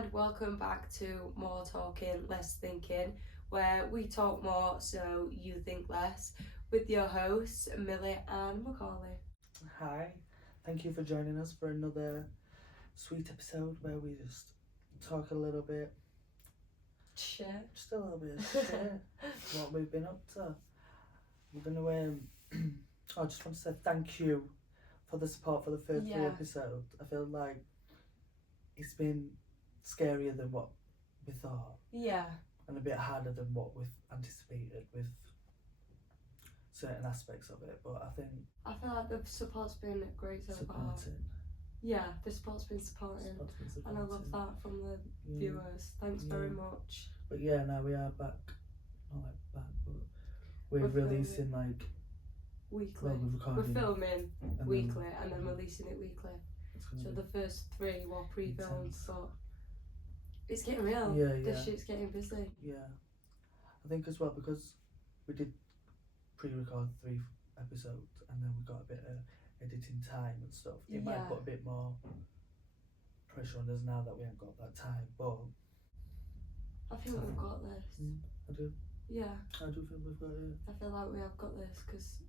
and welcome back to More Talking, Less Thinking, where we talk more so you think less, with your hosts, Millie and Macaulay. Hi, thank you for joining us for another sweet episode where we just talk a little bit, Shit. just a little bit of shit, what we've been up to. We're gonna, I just want to say thank you for the support for the first three episodes. I feel like it's been scarier than what we thought. Yeah. And a bit harder than what we've anticipated with certain aspects of it, but I feel like the support's been great so far. Yeah, the support's been supporting. And I love that from the viewers. Thanks very much. But yeah, now we are back. Not like back, but we're releasing like weekly. Well, we're filming weekly and then releasing it weekly. So the first three were pre-filmed, but it's getting real. This shit's getting busy. Yeah. I think as well because we did pre-record 3 episodes and then we got a bit of editing time and stuff. It might put a bit more pressure on us now that we haven't got that time, but I think we've got this. I do. Yeah. I do think we've got it. I feel like we have got this because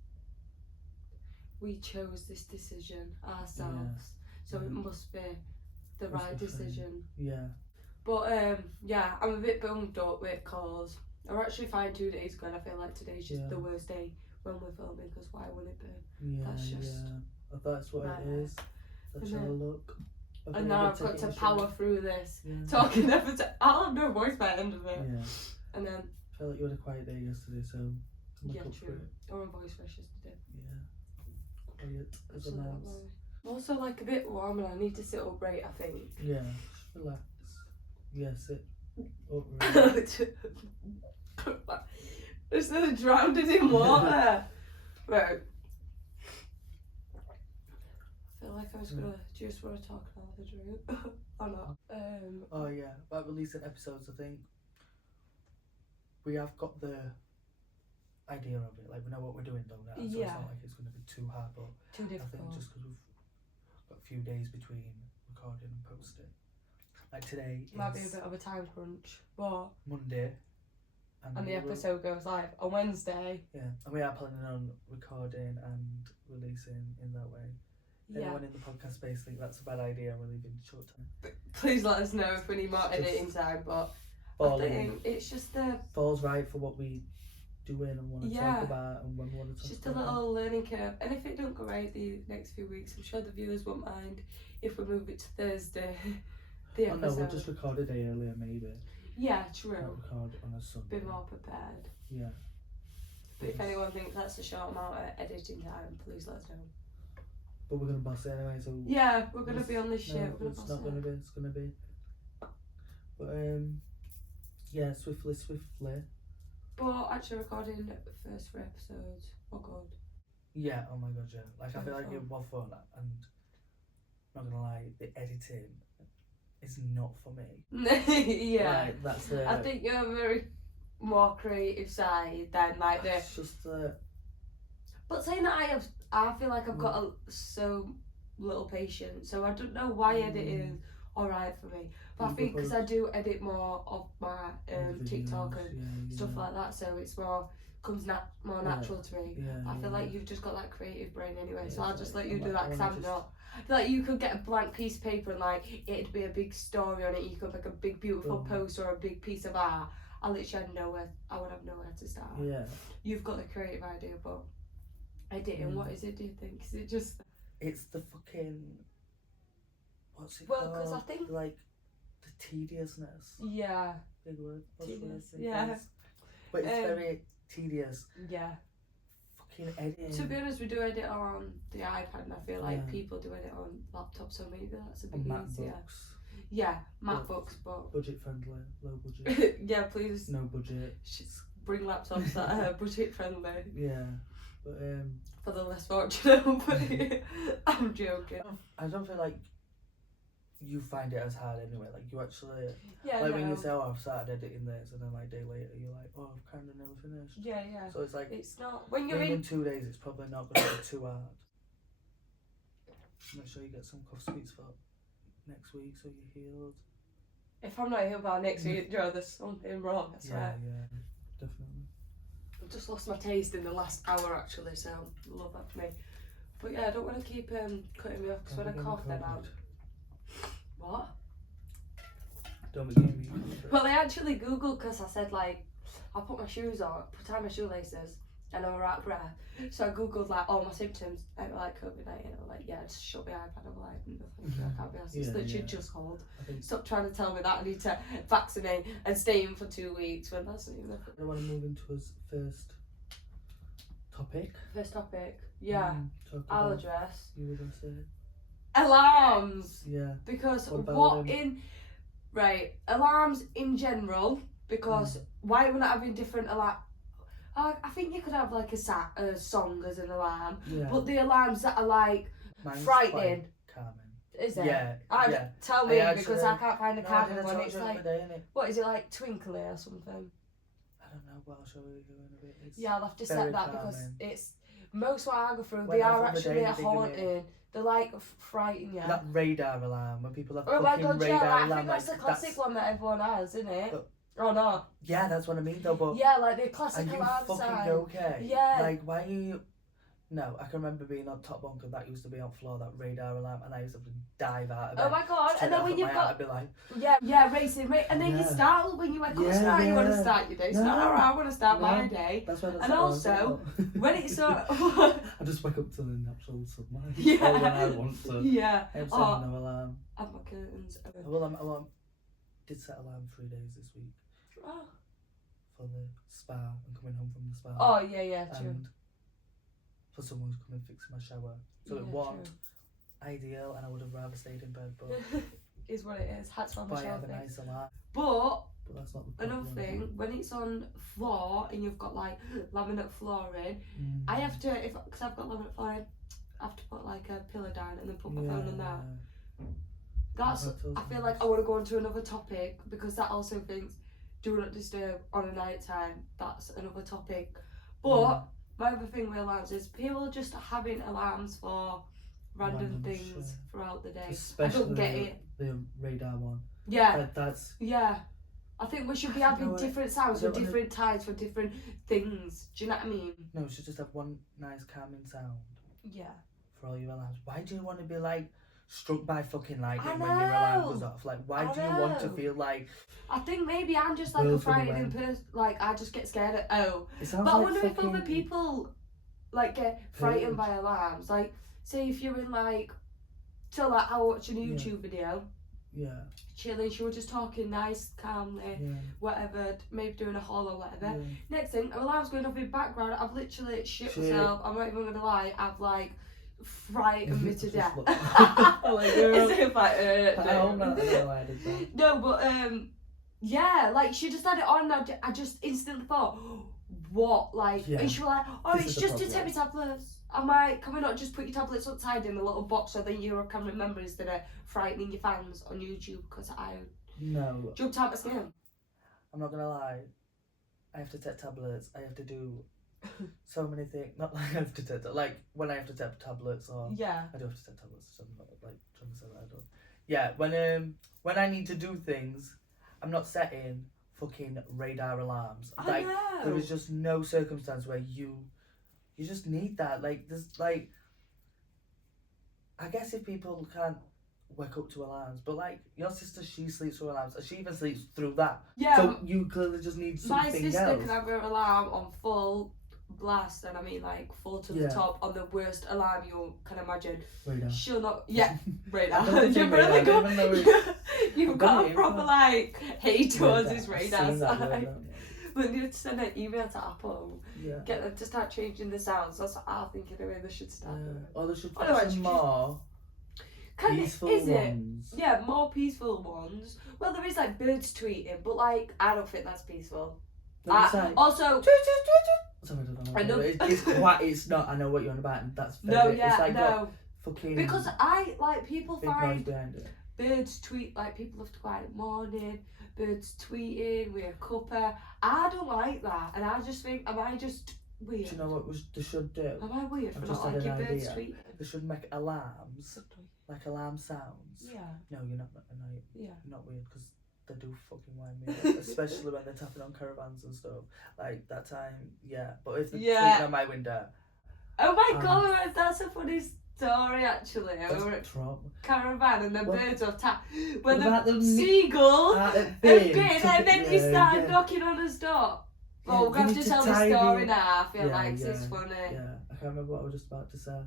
we chose this decision ourselves, so it must be the right decision. Yeah. But yeah, I'm a bit bummed up with calls. I were actually fine 2 days ago and I feel like today's just the worst day when we're filming because why would it be? That's just that's what it is. That's our look. And now I've got to power through this. Talking every time. I'll have no voice by the end of it. Yeah. And then I felt like you had a quiet day yesterday, so yeah, true. Or a voice fresh yesterday. Yeah. Quiet as a mouse. I'm also like a bit warm and I need to sit upright, I think. Yeah. Just relax. Yeah, sit upright. It's drowned in water. Right. I feel like I was gonna. Do you just want to talk about the drink or not? Oh yeah, about releasing episodes, I think we have got the idea of it. Like we know what we're doing, don't we? So it's not like it's gonna be too hard, but too difficult. I think just because we've got a few days between recording and posting. Like today might be a bit of a time crunch, but Monday. And the episode goes live on Wednesday. Yeah, and we are planning on recording and releasing in that way. Anyone in the podcast space think that's a bad idea and we're leaving short time? Please let us know if we need more editing time, but I think it's just falls right for what we do and want to talk about and when we want to talk just about. Just a little learning curve. And if it don't go right the next few weeks, I'm sure the viewers won't mind if we move it to Thursday. The episode. No, we'll just record a day earlier maybe. Yeah, true. Record on a Sunday. Be more prepared. Yeah. But if anyone thinks that's a short amount of editing time, please let us know. But we're gonna boss it anyway, so yeah, we're gonna be on this shit. No, it's not gonna be. It's gonna be. But yeah, swiftly. But actually, recording the first 3 episodes were good. Yeah. Oh my god, yeah. Like I feel like it was fun, and I'm not gonna lie, the editing is not for me. Yeah. Like, that's I think you're a very more creative side than like this. It's just But saying that I feel like I've got so little patience, so I don't know why editing is alright for me. But I think because I do edit more of my TikTok and stuff like that, so it's more comes more natural to me. I feel like you've just got that creative brain anyway, so I'll just let you do that because I'm not. I feel like you could get a blank piece of paper and like it'd be a big story on it. You could make a big beautiful post or a big piece of art. I literally had nowhere. I would have nowhere to start. Yeah. You've got the creative idea, but editing. What is it? Do you think? Is it just? It's the fucking. What's it called? Because I think like the tediousness. Yeah. Big word. Tedious. Yeah. But it's very tedious. Yeah. Fucking editing. To be honest, we do edit on the iPad, and I feel like people do edit on laptops, so maybe that's a bit easier. Yeah, MacBooks, but budget friendly, low budget. yeah, please. No budget. Bring laptops that are budget friendly. Yeah, but for the less fortunate. I'm joking. I don't feel like you find it as hard anyway. Like you actually, when you say, "Oh, I've started editing this," and then like a day later you're like, "Oh, I've kind of never finished." Yeah, yeah. So it's like it's not when you're in 2 days. It's probably not going to be too hard. Make sure you get some cough sweets for next week so you're healed. If I'm not here by next week, Joe, there's something wrong, I swear. Yeah, definitely. I've just lost my taste in the last hour, actually, so love that for me. But yeah, I don't want to keep cutting me off, because when I cough, then I'm... What? Don't be getting me. Well, I actually googled, because I said, like, I put my shoes on, tie my shoelaces, and I'm out of breath. So I googled, like, all my symptoms, and like COVID-19, I'm like, yeah, just shut my iPad, I'm like, nothing, I can't be honest, it's literally just cold. Stop trying to tell me that I need to vaccinate and stay in for 2 weeks, when that's not even... I want to move into his first topic. First topic, yeah, I'll address. You were going to say? Alarms! Yeah. Because what right, alarms in general, because why are we not having different alarm? I think you could have like a song as an alarm, but the alarms that are like Mine's frightening. Calming. Is it? Yeah. Tell me, actually, because I can't find a calming one. It's like, like, what is it, like twinkly or something? I don't know, but I'll show you in a bit. Yeah, I'll have to set that because it's most what I go through. When they I'm are on the actually day, haunting. They're like frightening you. That radar alarm, when people have Oh my god, radar yeah, alarm, I think that's the classic one that everyone has, isn't it? Oh no. Yeah, that's what I mean though, but... Yeah, like the classic are you alarm fucking sign. okay? Yeah. Like, why are you... No, I can remember being on top bunk and that used to be on floor, that radar alarm, and I used to dive out of bed. Oh my god, and then when you've got... I'd be like... Yeah, racing, and then you startle when you wake up, you want to start your day. It's not alright, I want to start my day. That's why and also, when it's so... I just wake up to the natural sunlight. Yeah. Or when I want to. Yeah. I have set no alarm. I have my curtains. Well, I did set alarm 3 days this week. Oh. For the spa and coming home from the spa. Oh, yeah, true. And for someone who's come and fix my shower. So it wasn't ideal, and I would have rather stayed in bed, but... Is what it is. Hats on the But I shelf. have a nice alarm. But that's not the another thing, when it's on floor and you've got like laminate flooring, I have to, because I've got laminate flooring, I have to put like a pillow down and then put my phone on that. That's, I feel like I want to go on to another topic, because that also thinks do not disturb on a night time. That's another topic. But my other thing with alarms is people just having alarms for random things throughout the day. Especially I don't get it. The radar one. Yeah. That's... Yeah. I think we should be having different sounds for different times for different things. Do you know what I mean? No, we should just have one nice calming sound. Yeah. For all your alarms. Why do you want to be like struck by fucking lightning when your alarm goes off? Like, why do you want to feel like... I think maybe I'm just like a frightening person. Like, I just get scared at But I wonder if other people like get frightened by alarms. Like, say if you're in like, so like I'll watch a YouTube video. Yeah. Chilling, she was just talking nice, calmly, whatever, maybe doing a haul or whatever. Next thing, alarm's going off in the background. I've literally shit myself. I'm not even gonna lie. I've like frightened me to death. As if I No, but yeah, like she just had it on. I just instantly thought, what? Like, and she was like, oh, it's just to take my tablets. I'm like, can we not just put your tablets outside in a little box so that you can remember instead of frightening your fans on YouTube? Because I jumped out my skin. I'm not gonna lie, I have to take tablets. I have to do so many things. Not like I have to take, like when I have to take tablets, or I do have to take tablets. So I'm not like trying to say that I don't. Yeah, when I need to do things, I'm not setting fucking radar alarms. Like, there is just no circumstance where you just need that. Like, there's like, I guess if people can't wake up to alarms, but like your sister, she sleeps through alarms, and she even sleeps through that. Yeah. So you clearly just need something else. My sister can have her alarm on full blast, and I mean like full to the top on the worst alarm you can imagine. Radar. She'll not. Yeah, radar. You're really good. You've got a proper like hate towards his radar side. We need to send an email to Apple. Get them to start changing the sounds. That's what I think anyway. They should start doing. Or they should put some more peaceful ones. Yeah, more peaceful ones. Well, there is like birds tweeting, but like I don't think that's peaceful. Also, it's not. I know what you're on about, and that's very, it's like fucking. Because I like people find behind it. Birds tweet like people have to go out in the morning. Birds tweeting with a cuppa. I don't like that, and I just think, am I just weird? Do you know what they should do? Am I weird for not liking birds tweeting? They should make alarms, like alarm sounds. Yeah. No, you're not. No, you're not weird, because they do fucking wind me up, especially when they're tapping on caravans and stuff. Like that time, yeah. But if they're tweeting on my window, oh my god, that's a funny story actually. that's Over at trauma. caravan and the birds of tap when What the about seagull had bit and then he started knocking on his door. Oh, we're going to tell the story now. I feel like it's funny. Yeah, I can't remember what I was just about to say.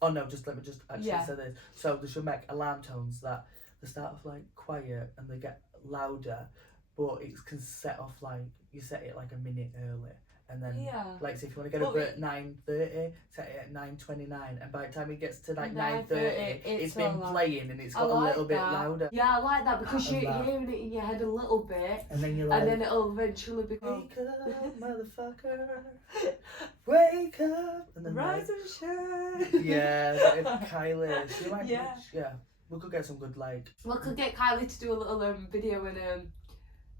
Oh no, let me just actually say this. So they should make alarm tones that they start off like quiet and they get louder, but it can set off like you set it like a minute early. And then, like, so if you want to get up at 9:30, set it at 9:29, and by the time it gets to like 9:30, it's been playing and it's got a little bit louder. Yeah, I like that because you're hearing it in your head a little bit, and then you're like, and then it'll eventually become. Wake up, motherfucker! Wake up! And then Rise and shine. Yeah, Kylie. She might. Yeah, we could get some good like. We could get Kylie to do a little video and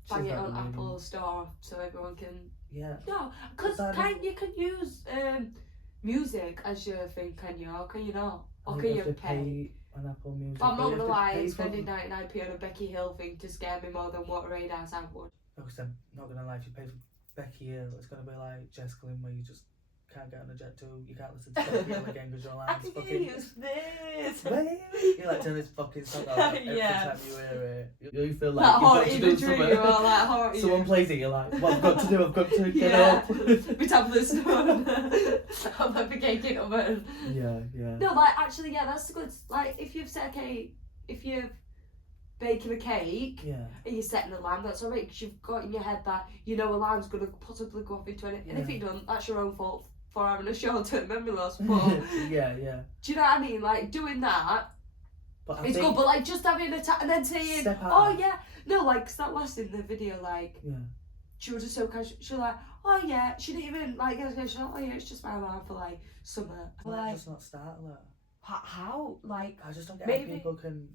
bang it on Apple Store so everyone can. Yeah. No, because you can use music as your thing, can you? Or can you not? Or can you pay? On Apple Music. But I'm not gonna lie, spending 99p on a Becky Hill thing to scare me more than what a radar sound would. Because I'm not gonna lie, if you pay for Becky Hill, it's gonna be like Jessica Lynn where you just can't get on a jet too. You can't listen to Becky Hill again because your alarm's fucking. Use this. You like turn this fucking song on every time you hear it. You feel like you've got to do something. Someone plays it, you're like, what I've got to do, I've got to get up. We tap the stone. I'm like forgetting of it. Yeah. No, like actually, that's good. Like if you've set a cake, if you're baking a cake, and you're setting an alarm, that's alright because you've got in your head that you know alarm's gonna possibly go off in 20. And if you don't, that's your own fault for having a short-term memory loss. But yeah. Do you know what I mean? Like doing that. But it's good, but like just having a and then saying, oh yeah, no, like cause that last in the video, like she was just so casual. She was like, oh yeah, she didn't even like. She was like, oh yeah, it's just my alarm for like summer. Like, just not start that. How? Like I just don't get how people can.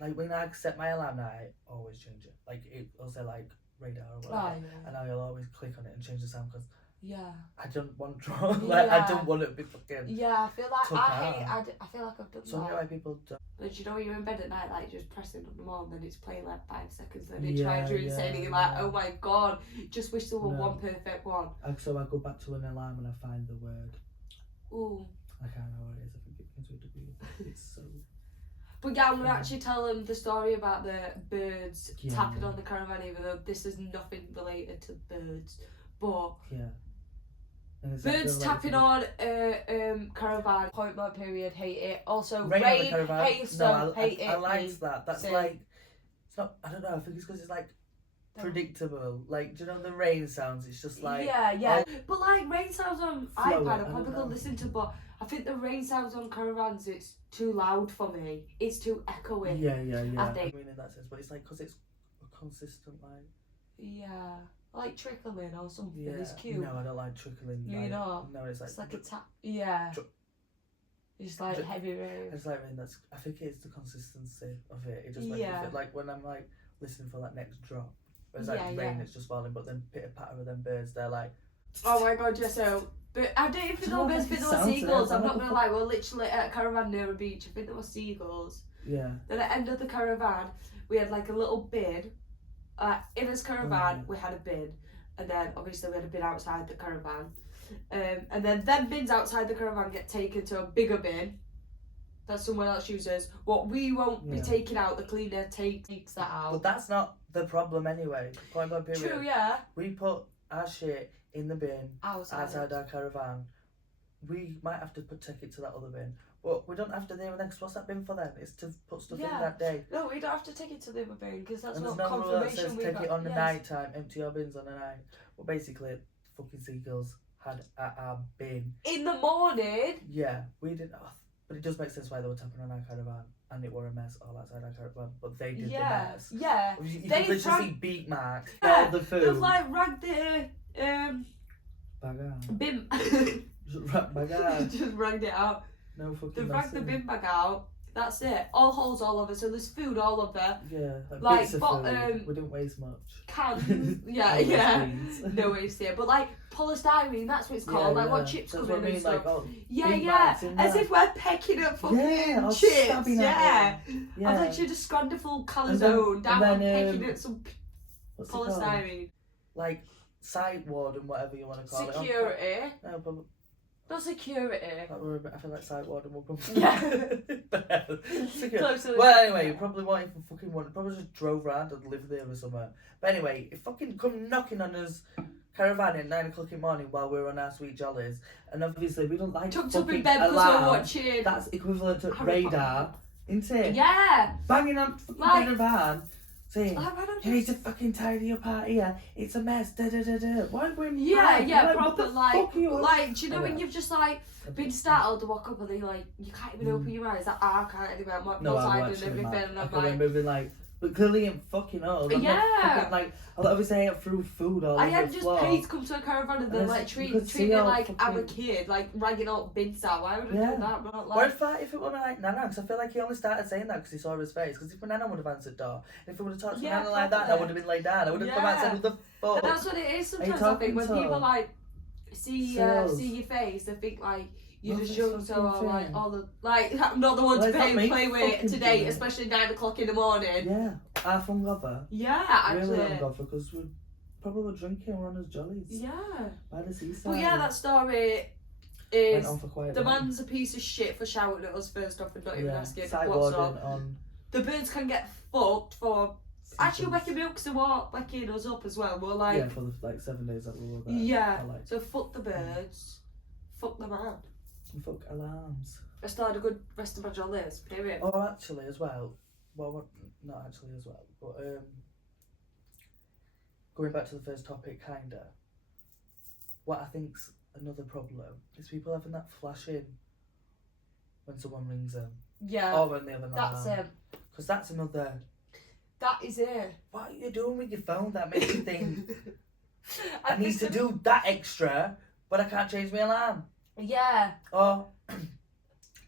Like when I set my alarm, I always change it. Like it'll say like radar or whatever, and I'll always click on it and change the sound because. I don't want drama. Like I don't want it to be fucking. I feel like I feel like I've done that. So many people don't. But you know when you're in bed at night, like just pressing on them all, and then it's playing like 5 seconds, then it tries you insane, and you're like, oh my god, just wish there were one perfect one. So I go back to an alarm and I find the word. Ooh. I can't know what it is. I think it begins with a B. It's so. But I'm gonna actually tell them the story about the birds tapping on the caravan, even though this is nothing related to birds, but. Birds tapping on caravan. Point blank period, hate it. Also rain hailstone, hate it. I liked that. That's like it's not. I don't know. I think it's because it's like predictable. Like do you know the rain sounds? It's just like But like rain sounds on iPad, I probably could listen to. But I think the rain sounds on caravans, it's too loud for me. It's too echoey. Yeah. I think. I mean in that sense, but it's like because it's a consistent like. Yeah. Like trickling or something. Yeah. It's cute. No, I don't like trickling. You know. No, it's like a tap. Yeah. It's like heavy rain. It's like rain. I think it's the consistency of it. It just makes me feel like when I'm like listening for that next drop. It's like rain that's just falling, but then pitter patter of them birds. They're like. Oh my god, so. But I don't even know birds. I think there were seagulls. I'm not gonna lie. We're literally at a caravan near a beach. I think there were seagulls. Yeah. Then at the end of the caravan, we had like a little bin. In his caravan, we had a bin, and then obviously we had a bin outside the caravan, and then them bins outside the caravan get taken to a bigger bin that someone else uses. What we won't be taking out, the cleaner takes that out. But that's not the problem anyway. Point blank period. True, yeah. We put our shit in the bin outside our caravan. We might have to take it to that other bin. But we don't have to name next. What's that bin for then? It's to put stuff in that day. No, we don't have to take it to the other bin because that's not confirmation. Rule that says take it on the night time, empty your bins on the night. Well, basically, fucking seagulls had our bin. In the morning? Yeah, we didn't. But it does make sense why they were tapping on our caravan and it were a mess all outside our caravan. But they did the mess. Yeah. You could literally see beak marks. Yeah, the food. They've like ragged the bag out. bin. Just ragged bag out. Just ragged it out. No fucking. They've ragged the bin bag out. That's it. All holes all over. So there's food all over. Yeah, Like, bits of food. We didn't waste much. Cans. Yeah, No waste yeah. beans. No waste here. But like polystyrene, that's what it's called. Like what chips That's come what in I mean, and stuff. like, oh, Yeah, big yeah. bites in As there. if we're pecking at fucking or chips. stabbing Yeah. at them. Yeah. I've literally just scanned a full calzone down and pecking at some what's it called? polystyrene. Like site warden, whatever you want to call it. Security. No, but Not security. I feel like site warden will come. Yeah. Security. Well, anyway, you probably won't even fucking want. Probably just drove around and lived there or somewhere. But anyway, if fucking come knocking on us caravan at 9 o'clock in the morning while we're on our sweet jollies, and obviously we don't like Tucked up in fucking bed because alarm, we're watching. that's equivalent to Harry radar, isn't it? Yeah. Banging on fucking Like- caravan, saying, Like, why don't you you need to fucking tidy up out here. It's a mess. Da da da da. Why are we? Yeah, yeah, like, proper what the fuck are you on? like, do you know I when know. you've just like been startled to walk up and then you're like, you can't even open your eyes. Like, I can't anyway. I'm like, No, I'm and watching everything, that. and I I'm can like, remember being like, but clearly I'm fucking old. I'm Yeah. not fucking, like, obviously I threw food all I over had the just floor. paid to come to a caravan and then And like you treat could see me all like I'm a fucking- kid, like ragging out bins out. Why would I Yeah. do that? But What like, if it were like Nana? Because I feel like he only started saying that because he saw his face. Because if Nana would have answered door, and if he would have talked to Yeah, Nana like that, I probably. would have been laid down. I would have come out and said, "What the fuck?" and that's what it is Are you sometimes. I think when talking to? people like see Sales. see your face, they think like you're Well, just that's young, so fucking like thing. all the like I'm not the one Well, to it's not pay me play with fucking today, doing it. especially 9 o'clock in the morning. Yeah, half hungover. Yeah, actually. Really hungover because we probably were drinking. We're on his jollies Yeah. by the seaside. But yeah, that story went is on for quite a the while. man's a piece of shit for shouting at us first off and not even asking site what's warden up. on. The birds can get fucked for actually waking milks and what waking us up as well. We're like, Yeah, for the like 7 days that we were there. yeah. I like. So fuck the birds, fuck the man. And fuck alarms. I started a good rest of my jollies. Period. Oh, actually, as well. Well, not actually as well, but going back to the first topic, kinda. What I think's another problem is people having that flashing when someone rings them, Yeah, or when they have an that's alarm. it. Because that's another. That is it. What are you doing with your phone that makes you think I And need this to is- do that extra, but I can't change my alarm? Yeah, Or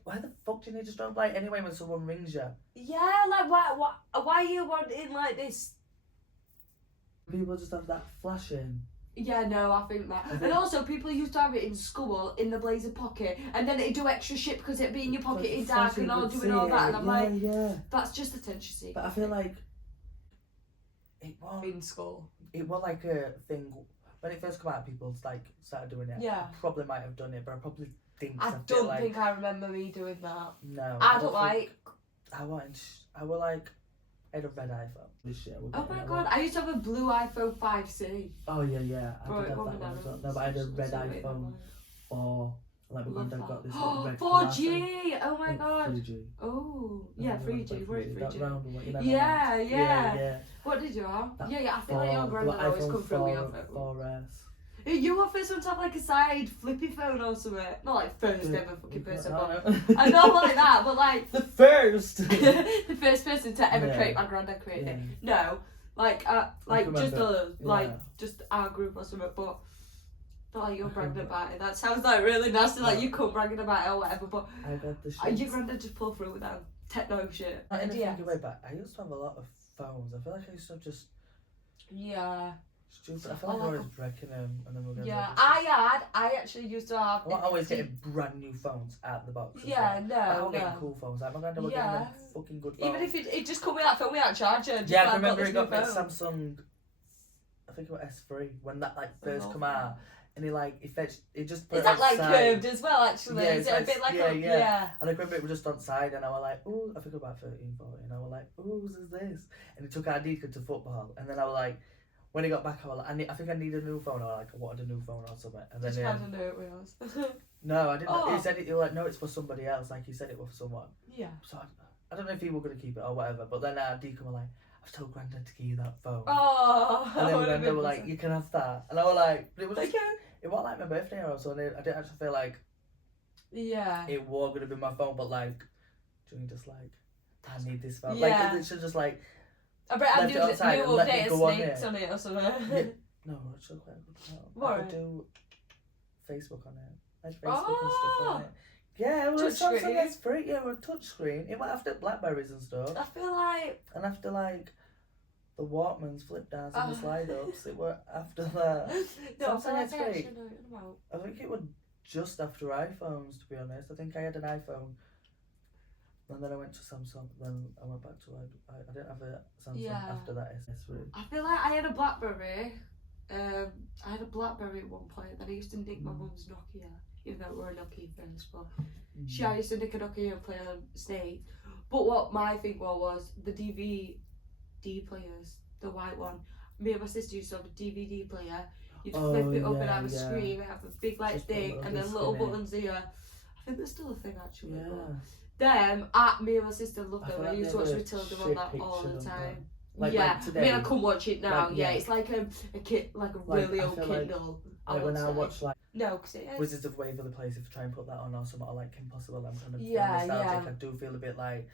why the fuck do you need to stop light anyway when someone rings you? yeah. Like why are you wanting like this? People just have that flashing. Yeah, no, I think that. I think- And also, people used to have it in school in the blazer pocket, and then it'd do extra shit because it'd be in your pocket in dark Flashing and all would doing see all that. it. And I'm Yeah, like, yeah. that's just attention seeking. But I feel like it was in school. like a thing when it first came out. People like started doing it. Yeah. I probably might have done it, but I probably didn't. 'cause I feel don't like, think I remember me doing that. No. I don't think- like. I wanted. I was like. I had a red iPhone. This shit. Oh my god, I used to have a blue iPhone 5C. Oh yeah, yeah. I Right, did have what that was one that? as well. No, but I had a red iPhone 4. Like my Love granddad got this that. little red 4G! Oh my glass. god. 3G. Oh, No, yeah, I remember 3G. We're at 3G. That 3G. round one, you know, Yeah, that yeah. yeah. What did you have? That Yeah, I feel like your granddad always come through with your phone. 4S. You were first one to have like a side flippy phone or something. Not like first ever fucking person, but No. I know like that, but like The first. the first person to ever Yeah. create my granddad created Yeah. it. No, like just remember. like Yeah. just our group or something, but not like you're I bragging remember. about it. That sounds like really nasty, like No. you come bragging about it or whatever, but I got the shit. your granddad just pulled through with that techno shit. Not in a Yeah. funky way, but I used to have a lot of phones. I feel like I used to have just Yeah. stupid. I feel like I was breaking them and then we're going Yeah, to I actually used to have. I'm not always getting brand new phones out of the box. as Yeah, well. But I no, was getting no. cool phones. Like my granddad was Yeah. getting them fucking good phones. Even if it just come with that phone without charger. Just Yeah, I like, remember this it got new me a phone. Samsung. I think it was S3 when that like first Oh, come out, and it just put Is it that like outside. curved as well? Actually, Yeah, is it's it a like- bit like yeah, a yeah. And I remember it was just on side, and I was like, "Ooh," I think about 13, 14, and I was like, "Ooh, what is this?" And it took our Deacon to football, and then I was like, when he got back, I was like, I think I need a new phone. I was like, I wanted a new phone or something, and then Just had to know it was. no, I didn't. Oh. He said it. He was like, no, it's for somebody else. Like he said it was for someone. Yeah. So I don't know if he were gonna keep it or whatever. But then our Deacon were like, I've told Granddad to give you that phone. Oh. And then would've Granddad been were like, awesome. you can have that, and I was like, but it was Thank you. it wasn't like my birthday or so. And I didn't actually feel like Yeah. it was gonna be my phone, but like, Jimmy just like, I need this phone. Yeah. Like it should just like, I bet I'm left it doing outside new and let me update go on snakes it. on it or something. yeah, no, it's actually quite a good phone. I What? could do Facebook on it. I had Facebook and stuff on Oh. it. Yeah, well, it's Samsung Touchscreen. S3, yeah, we're a touchscreen. It went after Blackberries and stuff. I feel like And after, like, the Walkmans, flip downs, and the slide ups, it were after that. no, I Samsung feel like I S3. actually know what you're about. I think it was just after iPhones, to be honest. I think I had an iPhone. And then I went to Samsung, then I went back to, I didn't have a Samsung after that S3. I feel like I had a Blackberry. I had a Blackberry at one point, then I used to nick my mum's Nokia, even though we were a Nokia first, but I used to nick a Nokia and play on Snake. But what my thing was the DVD players, the white one. Me and my sister used to have a DVD player. You'd flip it up and have a screen, have a big like thing, and then little buttons here. I think there's still a thing actually. Yeah. Me and my sister loved them. I used to watch Matilda on that all the time. Like today, I mean I couldn't watch it now. Like, it's like a kid, like a really old Kindle. Like when I watch like no, because it is Wizards of Waverly Place, if I try and put that on or something like Impossible, I'm kind of nostalgic. I do feel a bit like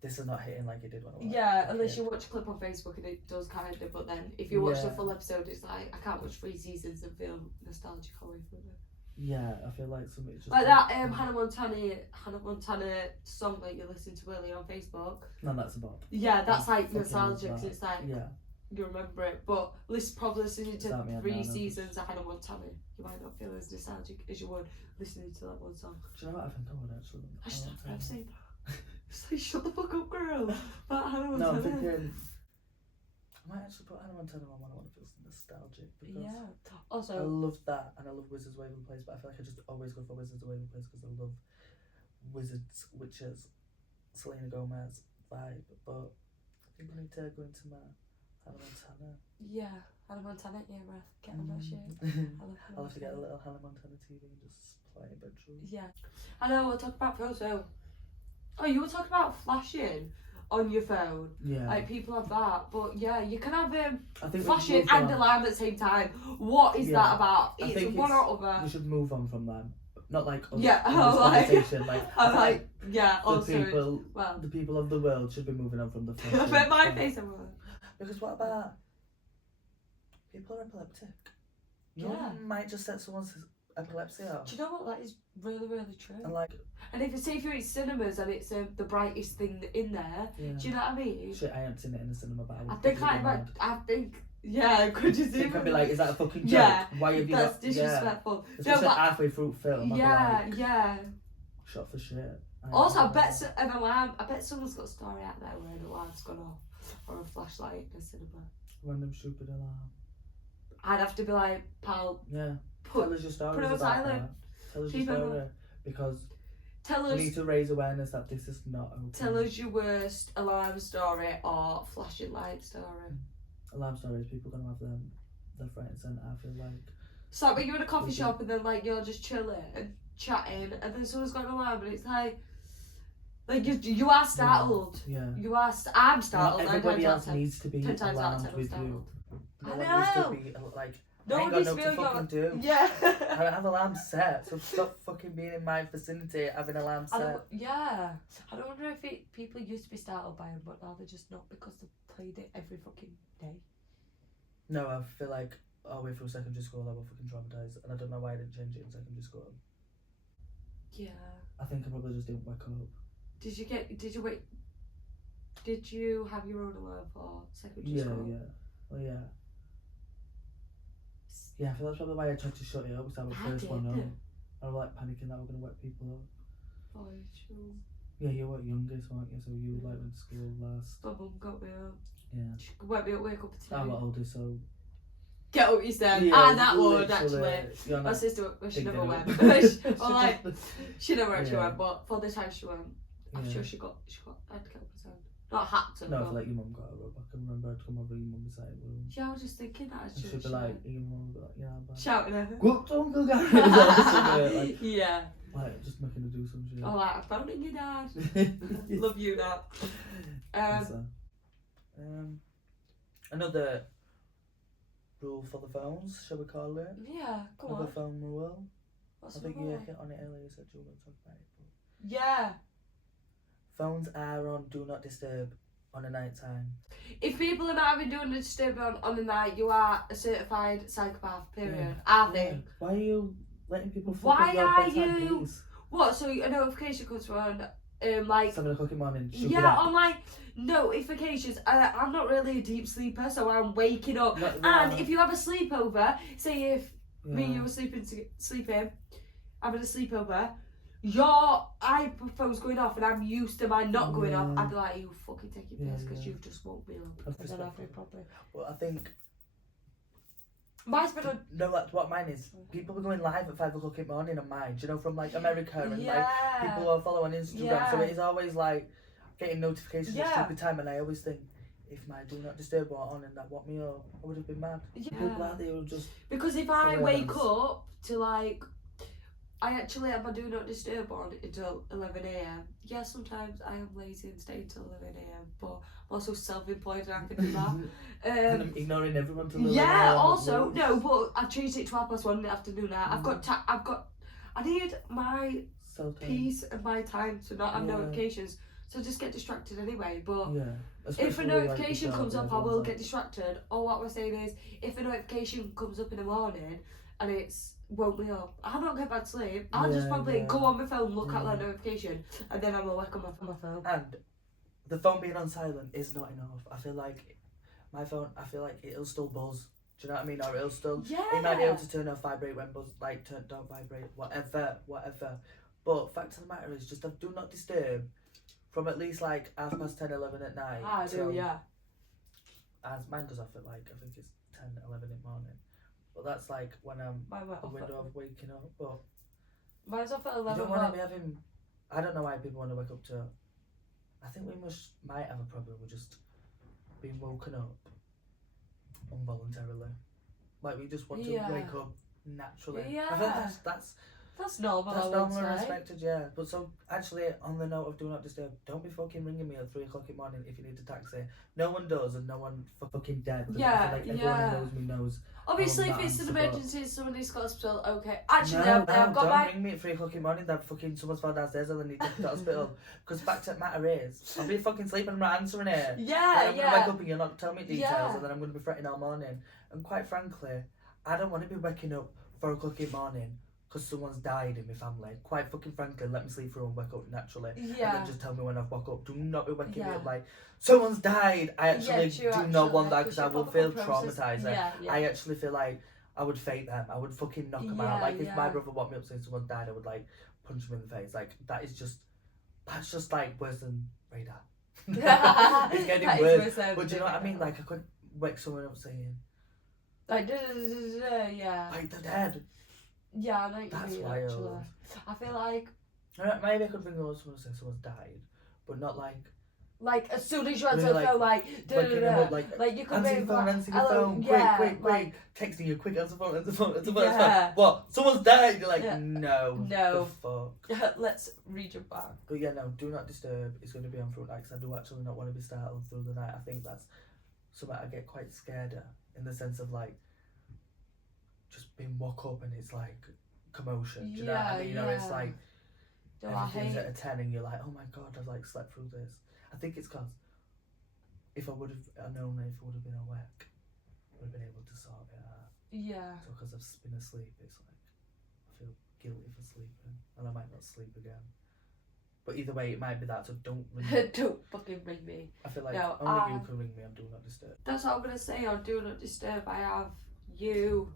this is not hitting like it did when I was unless you watch a clip on Facebook and it does kind of, but then if you watch the full episode, it's like I can't watch 3 seasons and feel nostalgic away from it. Yeah, I feel like something just like that Hannah Montana song that you listened to earlier on Facebook. No, that's a bop. Yeah, that's like nostalgic. Cause it's like yeah, you remember it, but probably listening to 3 seasons of Hannah Montana, you might not feel as nostalgic as you would listening to that one song. Do you know what I think I would actually? I should have said that. It's like shut the fuck up, girl. About Hannah Montana. No, I'm thinking I might actually put Hannah Montana on when I want to feel nostalgic because Also, I love that and I love Wizards of Waverly Place, but I feel like I just always go for Wizards of Waverly Place because I love Wizards, Witches, Selena Gomez vibe. But I think I need to go into my Hannah Montana. Yeah, Hannah Montana era. Get on that shit. I'll have to get a little Hannah Montana TV and just play in bedroom. Yeah. I know, we'll talk about photo. Oh, you were talking about flashing on your phone. Yeah. Like people have that, but yeah, you can have I think flashing and alarm at the same time. What is that about? It's one or other. We should move on from them. Not like conversation. I'm like the people of the world should be moving on from the flashing. I bet my face over. Because what about people are epileptic? You might just set someone's epilepsy off. Do you know what? That is really, really true. And if say if you're in cinemas and it's the brightest thing in there, do you know what I mean? Shit, I haven't seen it in the cinema, but could you see? You can be like, is that a fucking joke? Yeah, why have you that's got? disrespectful. Especially halfway through film. Yeah. Shot for shit. Also, I bet an alarm. I bet someone's got a story out there where an alarm's gone off or a flashlight in a cinema. Random stupid alarm. I'd have to be like, pal. Yeah. Tell us your story. Put it on silent. Tell us your story because. We need to raise awareness that this is not okay. Tell us your worst alarm story or flashing light story. Alarm stories, people are going to have their friends, and I feel like... So like when you're in a coffee shop and then like you're just chilling and chatting and then someone's got an alarm and it's like you are startled. Yeah. I'm startled. Not everybody else needs to be 10 times out of 10 with you. I know. Needs to be like... No I ain't got nothing to fucking do. Yeah. I don't have alarms set, so stop fucking being in my vicinity having alarms set. I don't wonder if people used to be startled by them, but now they're just not because they've played it every fucking day. No, I feel like all the way through secondary school I was fucking traumatised, and I don't know why I didn't change it in secondary school. Yeah. I think I probably just didn't wake up. Did you have your own alarm for secondary school? Yeah. Well, yeah. Yeah, I feel that's probably why I tried to shut it up because I was the first one up. I was like panicking that we're going to wake people up. Oh, true. Yeah, you were youngest, weren't you? So you like went to school last. My mum got me up. Yeah. She woke me up, wake up at 2. I'm oldest, so. Get up, you said. Yeah, that would actually. My sister, she never went. She never actually went, but for the time she went, I'm sure she got. I had to get up at 10. Not had to. No, I feel like your mum got her up. I can remember I'd come over your mum beside the room. Yeah, I was just thinking that. She'd be like, your mum would be like, yeah, I'm back. Shouting at her. Go up to Uncle Gary. Like, yeah. Like, just making her do some shit. Oh, like, I'm phoning your dad. Love you, Dad. Another rule for the phones, shall we call it? Yeah, go Another on. phone rule. What's I think the you rule? hit on it earlier, you said you were going to talk about it. But... Yeah. Phones are on Do Not Disturb on a night time. If people are not having Do Not Disturb on the night, you are a certified psychopath, period. I think. Why are you letting people fuck up your bedtime peace? What? So a notification comes from like 7 o'clock in the morning. She'll be yeah, up. on my notifications. I'm not really a deep sleeper, so I'm waking up. And if you have a sleepover, say if me and you were sleeping, having a sleepover, your iPhone's going off, and I'm used to mine not going off. I'd be like, you fucking take your piss because you've just woke me up. And then I'll do it properly. Well, I think. Mine's been on. No, that's what mine is. People are going live at 5 o'clock in the morning on mine. Do you know, from like America and like people who I follow on Instagram. So it is always like getting notifications at stupid time, and I always think, if my do not disturb were on and that woke me up, I would have been mad. People like they will just. Because if I wake up to like, I actually have my do not disturb on until 11 a.m. Yeah, sometimes I am lazy and stay until 11 a.m. But I'm also self-employed and I can do that. And I'm ignoring everyone till 11 yeah. a.m. Also, no, but I changed it to 1:30 in the afternoon now. I need my peace and my time to not have notifications. So just get distracted anyway. But if a notification comes up, I will get distracted. Or what we're saying is, if a notification comes up in the morning and it's woke me up, I don't get bad sleep. I'll just probably go on my phone, look at that notification, and then I'm awake on my phone. And the phone being on silent is not enough. I feel like my phone, it'll still buzz. Do you know what I mean? Or it'll still, it might be able to turn off vibrate when buzz, like don't vibrate, whatever. But fact of the matter is, just do not disturb from at least like 10:30, 11 at night. I do, As mine goes off at like, I think it's 10, 11 in the morning. But that's like when I'm the window of waking up. But mine's off at 11. You don't want to be having. I don't know why people want to wake up to. I think we might have a problem with just being woken up involuntarily. Like we just want to wake up naturally. Yeah. I feel that's normal. That's normal and respected, yeah. But so actually, on the note of do not disturb, don't be fucking ringing me at 3 o'clock in the morning if you need a taxi. No one does, and no one fucking dead. Because I feel like everyone who knows me knows. Obviously, if it's an emergency, somebody's got hospital, okay. Actually, I've got don't ring me at 3 o'clock in the morning that fucking someone's found downstairs and they need to go to the hospital. Because fact of the matter is, I'll be fucking sleeping and I'm not answering it. I'm going to wake up and you're not telling me details and then I'm going to be fretting all morning. And quite frankly, I don't want to be waking up 4 o'clock in the morning because someone's died in my family. Quite fucking frankly, let me sleep through and wake up naturally. And then just tell me when I've woke up. Do not be waking me up like, someone's died. I actually do not want that because I will feel traumatised. I actually feel like I would fake them. I would fucking knock them out. Like if my brother woke me up saying someone died, I would like punch him in the face. Like that's just like worse than radar. It's getting worse. But do you know what I mean? Like I could wake someone up saying like like they're dead. Yeah, I know what That's you mean, wild. actually. I feel like maybe I could ring someone and say someone's died, but not like as soon as you answer the phone, like you could answer your phone, quick, texting you, quick, answer the phone. What? Someone's died. You're like, no. The fuck. Let's read your back. But yeah, no, do not disturb. It's going to be on through the night 'cause I do actually not want to be startled through the night. I think that's something I get quite scared at, in the sense of like just being woke up and it's like commotion. Do you know what I mean? Or it's like everything's at a 10 and you're like, oh my god, I've like slept through this. I think it's because if I would have known if I would have been awake, I would have been able to sort it out. Yeah. So because I've been asleep, it's like I feel guilty for sleeping, and I might not sleep again. But either way, it might be that. So don't ring me. Don't fucking ring me. I feel like only you can ring me on Do Not Disturb. That's what I'm gonna say on Do Not Disturb. I have you,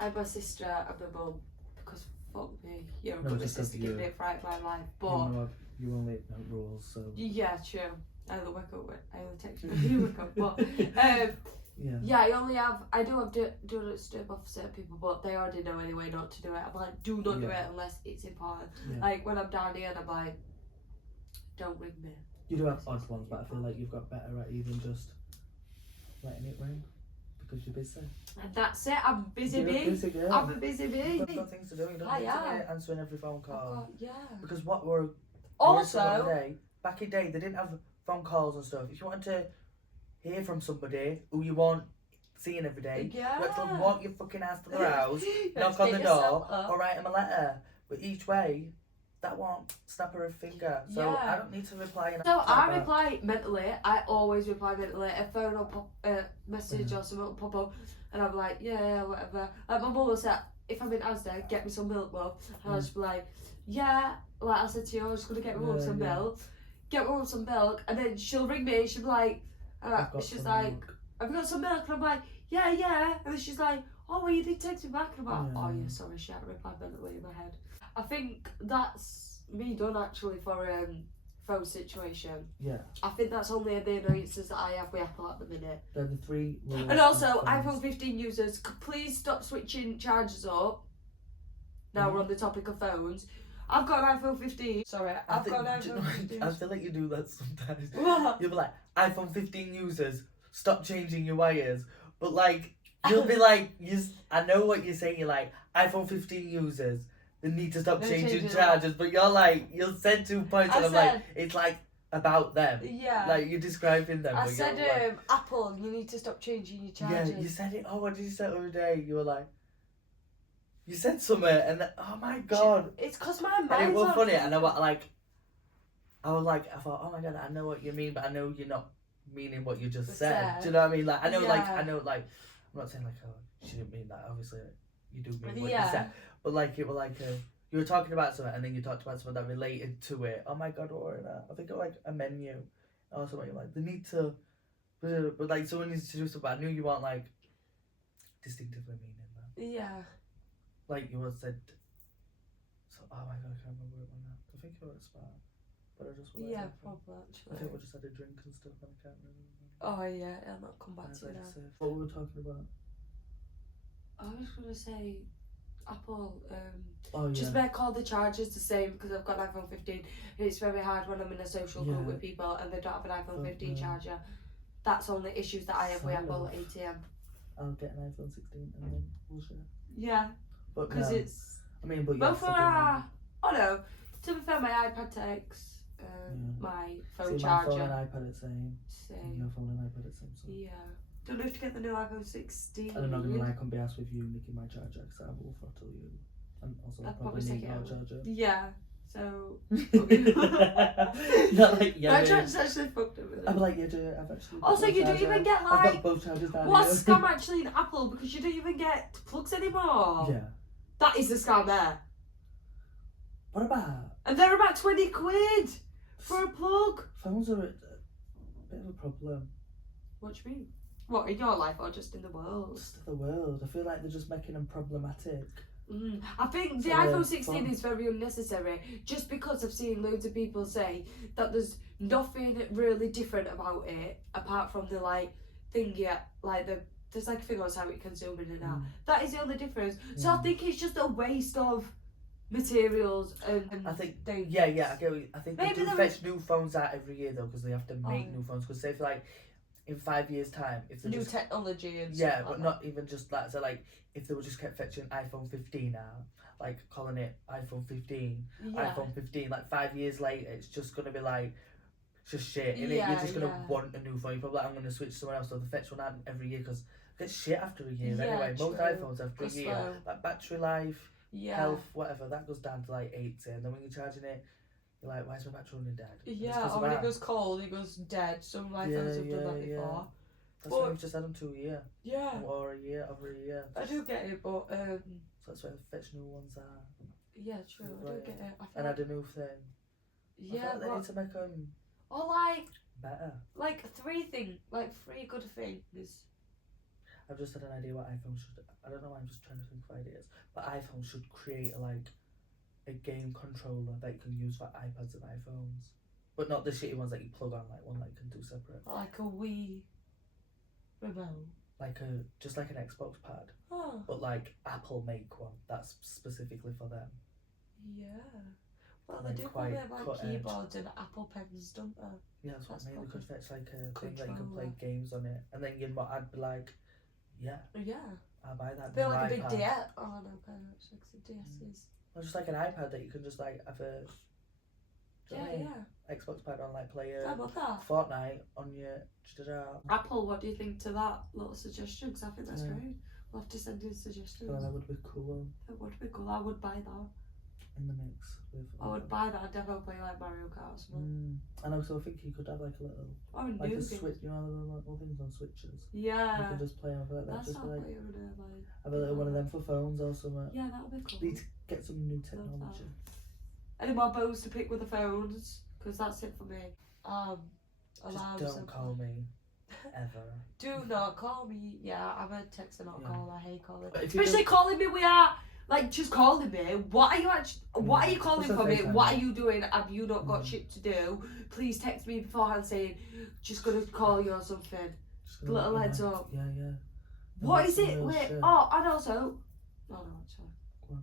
I have my sister and my mum. Because fuck me, but my sister gave me a fright my life. But you only know rules, so yeah, true. I only wake up I only text you when you wake up. But I do have do not disturb off certain people, but they already know anyway not to do it. I'm like, do not do it unless it's important. Like when I'm down here and I'm like, don't ring me. You do have odd ones, but I feel like you've got better at even just letting it ring because you're busy. And that's it. I'm busy bee. I'm a busy bee. You've got things to do. You don't need to be answering every phone call. Because what we're also back in the day, they didn't have phone calls and stuff. If you wanted to hear from somebody who you weren't seeing every day, you had to walk your fucking ass to their house, knock on the door, or write them a letter. But each way, that won't snap of a finger. So I don't need to reply. So I reply mentally. I always reply mentally. A phone or message or something will pop up, and I'm like, yeah, whatever. Like my mum will say, if I'm in Asda, get me some milk, love. And I'll just be like, yeah, like I said to you, I was gonna get my mum some milk. Get my mum some milk, and then she'll ring me, she'll be like, she's like, milk. have you got some milk? And I'm like, yeah. And then she's like, oh, well, you did text me back. And I'm like, oh, yeah, sorry, she hadn't replied mentally in my head. I think that's me done, actually, for phone situation. Yeah. I think that's only the annoyances that I have with Apple at the minute. They're the three. And also, iPhone 15 users, please stop switching chargers up. Now we're on the topic of phones. I've got an iPhone 15. Sorry, I've got an iPhone 15. I feel like you do that sometimes. What? You'll be like, iPhone 15 users, stop changing your wires. But like, you'll be like, I know what you're saying. You're like, iPhone 15 users, they need to stop changing chargers. But you're like, you'll said 2 points, and I'm like, it's like about them. Yeah. Like, you're describing them. I said, Apple, you need to stop changing your chargers. Yeah, you said it. Oh, what did you say the other day? You were like, you said something, and then, oh my god. It's because my mind's and it was on funny, and I was like, oh my god, I know what you mean, but I know you're not meaning what you just said. Do you know what I mean? Like, I know, I'm not saying like, oh, she didn't mean that. Obviously, you do mean what you said. But like, it was like, you were talking about something, and then you talked about something that related to it. Oh my god, what were that? I think it was like a menu or something. Like, they need to, but like, someone needs to do something. I knew you weren't like distinctively meaning that. Yeah. Like you said. So, oh my god, I can't remember it now. I think it was Spa, but I just probably actually. I think we just had a drink and stuff, and I can't remember. Oh yeah, I'll not come back to you now. What were we talking about? I was gonna say, Apple. Oh yeah. Just make all the chargers the same, because I've got an iPhone 15 and it's very hard when I'm in a social group with people and they don't have an iPhone 15 charger. That's only issues that I have with Apple ATM. I'll get an iPhone 16 and then we'll share. Yeah. Because it's. I mean, but both are. Oh no. To be fair, my iPad takes my phone charger. My phone and iPad are the same. And your phone and iPad are the same. So. Yeah. Don't have to get the new iPhone 16. And I'm not gonna lie, I can't be asked with you nicking my charger because I will throttle you. And also, I'll probably need your charger. Yeah. So. Not like my charger's actually fucked up with it. I'm like, yeah, I've actually. Also, you don't even get like. I've got both chargers down what's scam actually in Apple, because you don't even get plugs anymore. Yeah. That is the scam there. What about? And they're about 20 quid for a plug. Phones are a bit of a problem. What do you mean? What, in your life or just in the world? Just in the world. I feel like they're just making them problematic. I think the iPhone 16 is very unnecessary, just because I've seen loads of people say that there's nothing really different about it apart from the like thing there's like a thing on how it can zoom in and out. That is the only difference. So I think it's just a waste of materials and I think things. I get what I think they do fetch new phones out every year though, because they have to make new phones, because say if like in 5 years time, if they new technology and stuff but not even just that. So like if they would just kept fetching iPhone 15 out, like calling it iPhone 15, iPhone 15, like 5 years later, it's just gonna be like just shit. And you're just gonna want a new phone. You're probably like, I'm gonna switch to someone else. So they fetch one out every year because it's shit after a year anyway. True. Most iPhones after a year, like battery life, health, whatever, that goes down to like 80. And then when you're charging it, you're like, why is my battery running dead? Yeah, or when it goes cold, it goes dead. Some iPhones have done that before. That's why we've just had them to a year. Yeah. Or a year, over a year. I do get it, but so that's why the fetch new ones are. Yeah, true. I do get it. And add a new thing. Yeah, they need to make them. Or like better. Like three good things. I've just had an idea what iPhone should. I don't know why I'm just trying to think of ideas. But iPhone should create a game controller that you can use for iPads and iPhones, but not the shitty ones that you plug on. Like one that you can do separate. Like a Wii remote. Just like an Xbox pad. Oh. But like Apple make one that's specifically for them. Yeah. Well, they do probably have like keyboards and Apple pens, don't they? Yeah, that's what I mean. They could fetch like a thing that you can play games on it, and then I'd be like, yeah, I'll buy that. Feel like a big DS. Oh no, it's like the DS's. Or just like an iPad that you can just like have a. Xbox pad on, like play Fortnite on your. Apple, what do you think to that little suggestion? Because I think that's great. We'll have to send in suggestions. Well, that would be cool. That would be cool. I would buy that. in the mix with. I would buy that. I'd definitely play like Mario Kart or something. And also I think you could have like a little, Or a like a new switch, you know, little things on switches. Yeah. You can just play on that. That's Just not like what you're gonna like. have a little one of them for phones or something. Yeah, that would be cool. Need to get some new technology. Any more bows to pick with the phones? Because that's it for me. Just don't call me ever. Do not call me. Yeah, I'm a text and not call. I hate calling. Especially calling me. We are like just calling me. What are you actually? What are you calling for me? What are you doing? Have you not got shit to do? Please text me beforehand saying just gonna call you or something. Little heads up. Yeah. What is it? Wait. Shit. Oh, and also. Oh no, actually. Go on.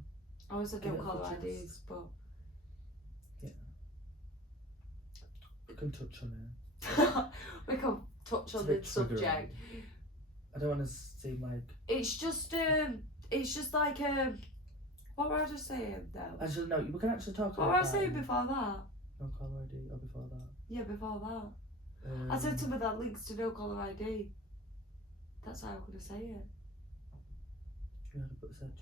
I was like, don't call IDs, but. Yeah. We can touch on it. We can touch on the subject. I don't want to seem like. It's just like what were I just saying though? Actually, no. We can actually talk about. What were I saying before that? No caller ID or before that. Yeah, before that. I said something that links to no caller ID. That's how I'm gonna say it.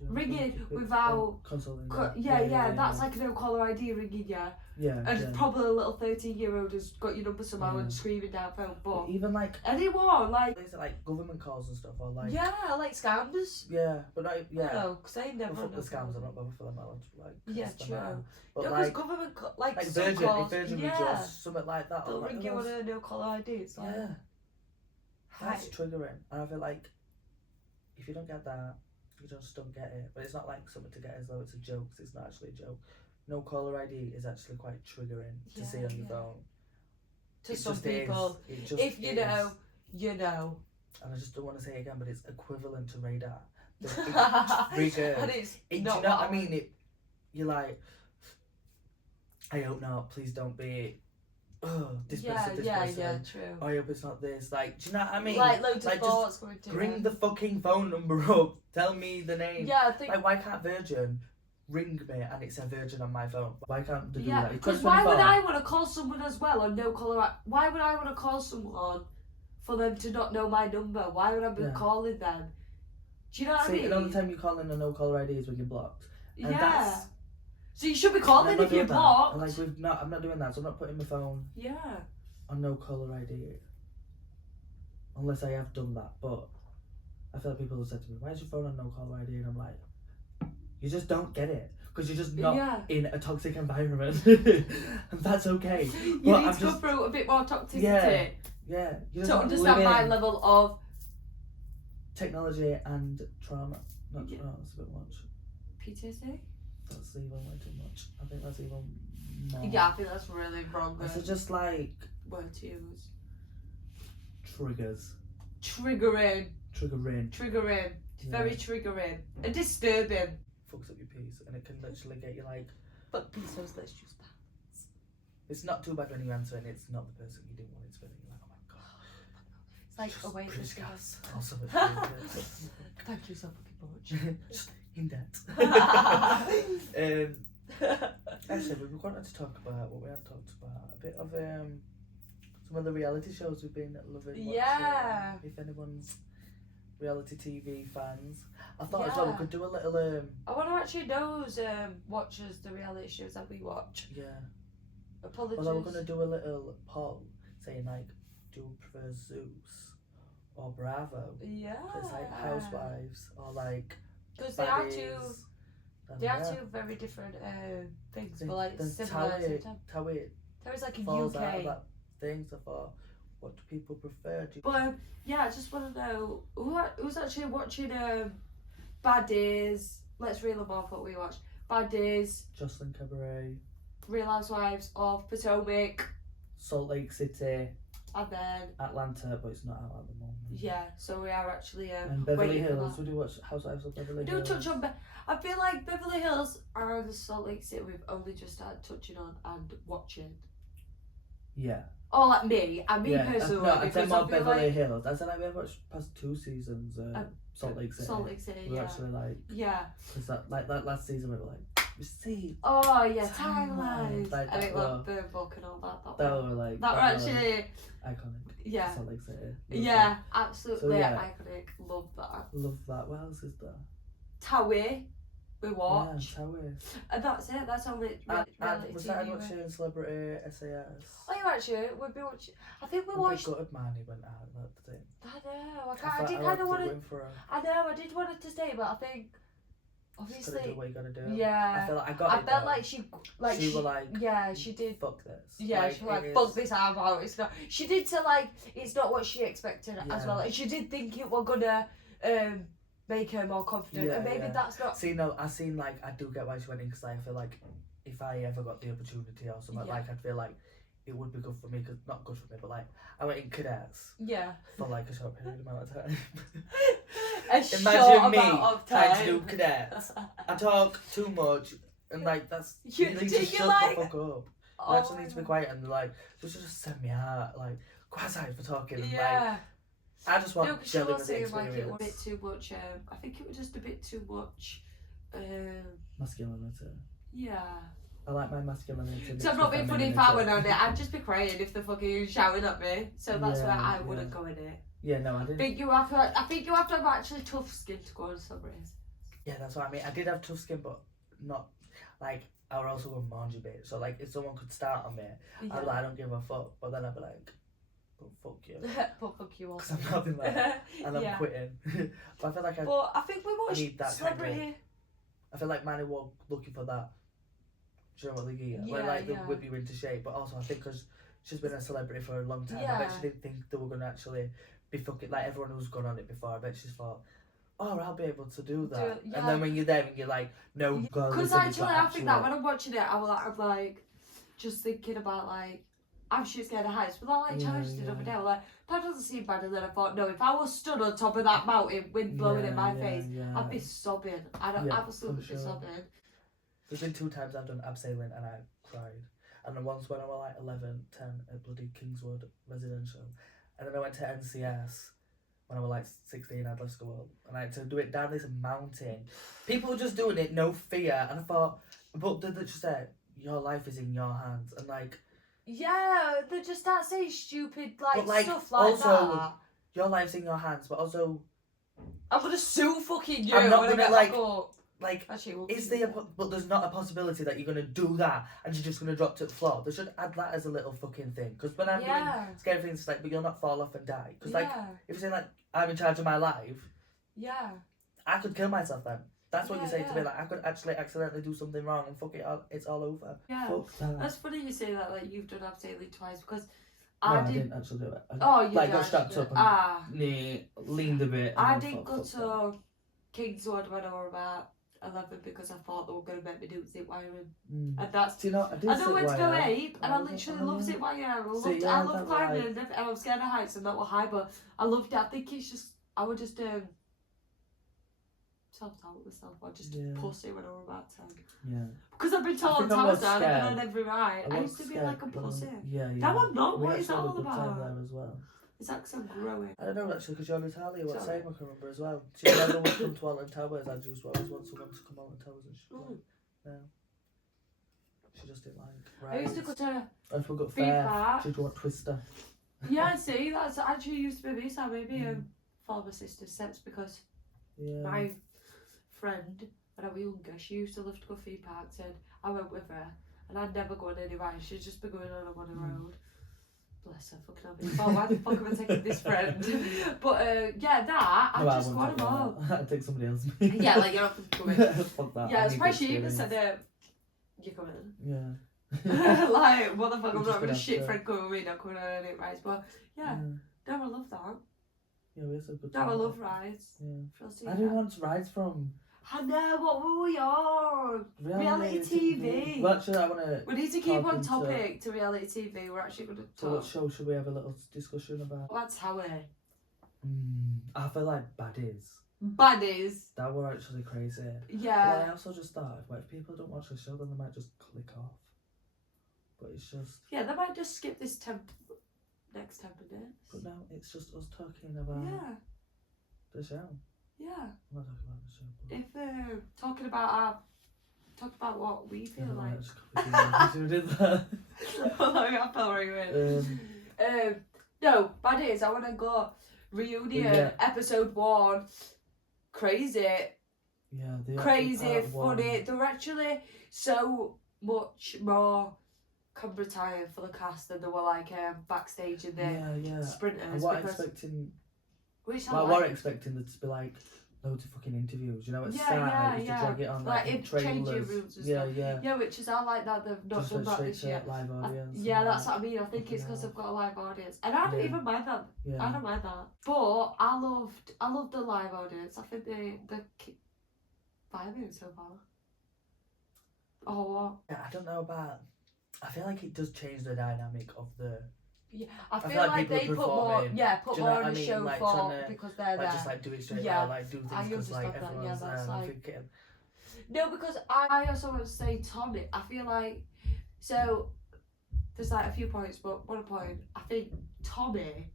Ringing without consulting. Yeah. That's like a no caller ID ringing you. Yeah. And probably a little 13-year-old has got your number somehow and screaming down phone. But even like anyone like. Is it like government calls and stuff or like? Yeah, like scams. Yeah, but not No, because I never. Fuck the scams. I'm not bothered for them. I want to like. Yeah, true. But no, like government like Virgin, calls, Virgin Rejoice, something like that. They'll like ring you on a no caller ID. It's like. Yeah. That's triggering, and I feel like if you don't get that, you just don't get it. But it's not like something to get as though it's a joke. 'Cause it's not actually a joke. No caller ID is actually quite triggering to see on your phone. To some people, if you know, you know. And I just don't want to say it again, but it's equivalent to radar. It's triggers. And it's do you know what I mean? You're like, I hope not. Please don't be. Oh, this person. Yeah, true. I hope it's not this. Like, do you know what I mean? Like loads of thoughts going to bring the fucking phone number up. Tell me the name. Yeah, I think. Like, why can't Virgin ring me and it's a Virgin on my phone? Why can't they do that? Because why would I want to call someone as well on no caller? Why would I want to call someone for them to not know my number? Why would I be calling them? Do you know what I mean? And all the time you call in a no caller ID is when you're blocked. And that's, so you should be calling if you're blocked. Like I'm not doing that. So I'm not putting my phone. On no caller ID. Unless I have done that, but I feel like people have said to me, "Why is your phone on no caller ID?" And I'm like, you just don't get it because you're just not in a toxic environment, and that's okay. You need to go through a bit more toxicity. Yeah. To understand my level of technology and trauma. Not trauma. That's a bit much. PTSD. That's even way too much. I think that's even more. Yeah, I think that's really wrong. So just like word to use. Triggers. Triggering. It's very triggering and disturbing. Fucks up your peace, and it can literally get you like. But peace, let's choose balance. It's not too bad when you answer, and it's not the person you didn't want it to be. You're like, oh my god. It's like a way to gas. Also, thank you so fucking much. In debt. Actually, we wanted to talk about what we haven't talked about. A bit of some of the reality shows we've been loving. Yeah. If anyone's reality TV fans, I thought as well we could do a little. I want to actually know who's watches the reality shows that we watch. Yeah. Apologies. Although we're gonna do a little poll saying like, do you prefer Zeus or Bravo? Yeah. So it's like Housewives or like. Because they are two very different things, but like similar. There is like a falls UK. Out of that thing, so far, what do people prefer? But I just want to know who's actually watching Bad Days. Let's reel them off what we watched. Bad Days. Jocelyn Cabaret. Real Housewives of Potomac. Salt Lake City. And then Atlanta, but it's not out at the moment. Yeah, so we are actually and Beverly Hills. We do watch Housewives of Beverly Hills. We do touch on. I feel like Beverly Hills and Salt Lake City we've only just started touching on and watching. Yeah. Oh, like me personally. No, I said more Beverly Hills. I said like we have watched past 2 seasons. Salt Lake City. Salt Lake City. We're actually like. Yeah. Because that last season we were like. Receive. Oh yeah, timelines. Like and it was Bird Book and all that. That were like. That were actually iconic. Yeah. Salt Lake City. Yeah, absolutely iconic. Love that. Love that. What else is there? Towie. we watch. Yeah, Towie. And that's it. That's all reality And was that TV. watching Celebrity SAS? Oh, you actually? We've been watching. I think we We'd be watched. gutted Marnie went out, that thing. I know. I thought did I kind of want liked to. it for her. I know. I did want her to stay, but I think Just gotta do obviously. what you gotta do. Yeah. I feel like I got I it felt though. like she She were like, yeah, she did. fuck this. Yeah, she was like, it fuck is- this arm out. It's not. She did say like it's not what she expected as Yeah. well. And she did think it were gonna make her more confident, Yeah, and maybe yeah. that's not. See, no, I seen like I do get why she went in because I feel like if I ever got the opportunity or something, Yeah. like I'd feel like it would be good for me, cause not good for me, but like I went in cadets Yeah. for like a short period amount of time. A short Imagine me amount of trying time. to do cadets. I talk too much, and like that's You- need to you're shut like- the fuck up. I actually need to be quiet, and they're like just send me out, like quasi for talking. And, Yeah. like I just want No, because she genuine was saying like it was a bit experience. too much. I think it was just a bit too much. Masculinity. Yeah. I like my masculinity. So I'm not being funny if I went on it. I'd just be crying if they're fucking shouting at me. So that's why I wouldn't go in it. Yeah, no, I didn't. I think you have to have actually tough skin to go on celebrities. Yeah, that's what I mean. I did have tough skin, but not like I would also go mangy bitch. So like, if someone could start on me, I'd be like, I don't give a fuck. But then I'd be like, but fuck you, But fuck you because also. I'm having that, and I'm Yeah. quitting. But I feel like But I think we need that watched Celebrity. I feel like Manny was looking for that. Do you know what they get? Yeah, Where like they yeah. whip you into shape, but also I think because she's been a celebrity for a long time, I Yeah. bet she didn't think they were gonna actually be fucking like everyone who's gone on it before. I bet she's thought, oh, I'll be able to do that. Yeah. And then when you're there and you're like, no, God, Because listen, it's actually, not I think that actual. when I'm watching it, I'm like just thinking about like I'm shit scared of heights, but that like Yeah, challenge the other yeah. day, I was like that doesn't seem bad. And then I thought, no, if I was stood on top of that mountain, wind blowing in my face, I'd be sobbing. I'd Yeah, absolutely for be sure. sobbing. There's been 2 times I've done abseiling and I cried. And then once when I was like 11, 10 at bloody Kingswood Residential. And then I went to NCS when I was like 16, I'd left school. And I had to do it down this mountain. People were just doing it, no fear. And I thought, but they just said, your life is in your hands. And like, Yeah, they just start saying stupid But, like, stuff like also, that. your life's in your hands. But also, I'm gonna sue fucking you I'm not when I gonna, get like, back up. like, Actually, we'll is keep there, it. but there's not a possibility that you're going to do that and you're just going to drop to the floor. They should add that as a little fucking thing. Because when I'm doing Yeah, scary things, it's like, but you'll not fall off and die. Because, like, yeah, if you're saying, like, I'm in charge of my life, yeah. I could kill myself then. That's what Yeah, you're saying to yeah. me. Like, I could actually accidentally do something wrong and fuck it all, it's all over. Yeah. Fuck that. That's funny you say that, like, you've done abseiling twice, because No, I I did. didn't actually do it. Oh, you like, did got strapped actually. up and Ah, leaned a bit. I and then did thought, go fuck that. to Kingswood when I was about 11 because I thought they were going to make me do zip wiring. Mm. And that's. Do you know, I did I know when to go wire. 8, and I Oh, literally oh, love yeah. zip wiring. I See, loved, yeah, I love that climbing, was- and I'm scared of heights and that were high, but I loved it. I think it's just. I would just self-doubt myself. I just Yeah. pussy when I was about 10. Yeah. Because I've been told think I towers was down scared. and on every ride. I was used to be scared like a when I- pussy. Yeah, yeah. Now I'm not. We What is that actually had a all good time about? there as well. It's like because I'm growing. I don't know actually, because you're Natalia, what Sorry. same I can remember as well. She never would come to Alton Towers, I just always want someone to come Alton Towers and she's Mm. like, no. She just didn't like I used to rides. go to. If we got Theme fair, park. she'd want Twister. Yeah, see, that's actually used to be me. So maybe follow my sister's steps because Yeah. my friend, when I was younger, she used to love to go theme parks and I went with her and I'd never go on any rides. She'd just be going on her road. Bless her, fucking hell. Oh, why the fuck am I taking this friend? But yeah, that, I'd No, I just go on wouldn't them take all. that. I'd take somebody else. Yeah, like you're not coming. Fuck that. Yeah, I it's need why the she even experience. said you're coming. Yeah. Like, what the fuck, I'm You've just not been a shit after- friend coming with me, not coming on any rides. But yeah, no, I love that. Yeah, we had some good No, I time. love rides. Yeah. Feel so I didn't want rides from I know, what were we on? Reality TV. Well, actually, I want to. We need to keep on Talking to- topic to reality TV. We're actually going to So, what talk show should we have a little discussion about? about Tower. I feel like Baddies. Baddies. That were actually crazy. But Yeah. I also just thought, if people don't watch the show, then they might just click off. But it's just. Yeah, they might just skip this next 10 minutes. But no, it's just us talking about Yeah, the show. yeah. I'm not talking about the show. But If talk about what we feel never mind, like. it's complicated. Who did that? I felt very weird. No, Baddies, I want to go reunion Yeah. episode 1. Crazy. Yeah, the crazy, actual part funny. one. They were actually so much more camera time for the cast than they were like backstage in the Yeah. I sprinters. wasn't Because expecting. which I Well, I like. wasn't expecting there to be like loads of fucking interviews. You know, at the Yeah, start yeah, they used yeah. to drag it on Like in in changing trailers. rooms and Yeah, stuff. yeah. Yeah, which is I like that they've not Just done went that straight this to year. live audience. Yeah, and that's like, what I mean. I think it's fucking because hell. I've got a live audience, and I don't Yeah. even mind that. Yeah. I don't mind that. But I loved the live audience. I think the vibing so far. Oh, what? Yeah, I don't know about. I feel like it does change the dynamic of the. Yeah, I feel like like people they put more, performing. put Do you know more what in I the mean? show Like, for trying to, because they're like there. just like do it straight Yeah, now, like do I things because like understand that, yeah, everyone's that's there. And I'm like- thinking, No, because I also want to say Tommy. I feel like so. There's like a few points, but one point I think Tommy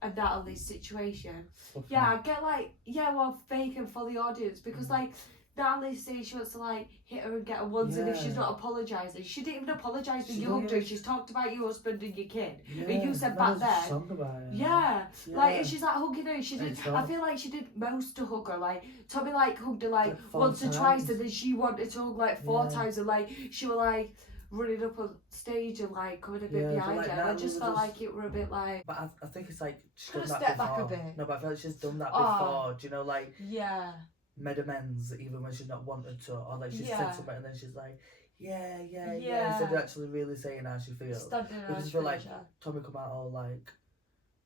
and Natalie's situation. Yeah, I get like well fake and for the audience because like Natalie says she wants to like hit her and get her once, and if she's Yeah. not apologising, she didn't even apologise when She you hugged her. didn't. She's talked about your husband and your kid, yeah, and you said no, back there's a then. song about it. Yeah, Yeah. like and she's like hugging her. She did. It's I not. feel like she did most to hug her. Like Tommy like hugged her like Like 4 once or twice, times. and then she wanted to hug like 4 Yeah. times, and like she were like running up on stage and like coming a bit Yeah, but, behind like, her. And I Natalie just was felt just- like it were a bit like But I think it's like she's Could done have that stepped back a before. bit. No, but I feel like she's done that Oh. before. Do you know, like yeah. made amends even when she's not wanted to, or like she Yeah. said something and then she's like, yeah, Yeah. instead of actually really saying how she feels. Standing I around just feel like Tricia. Tommy come out all like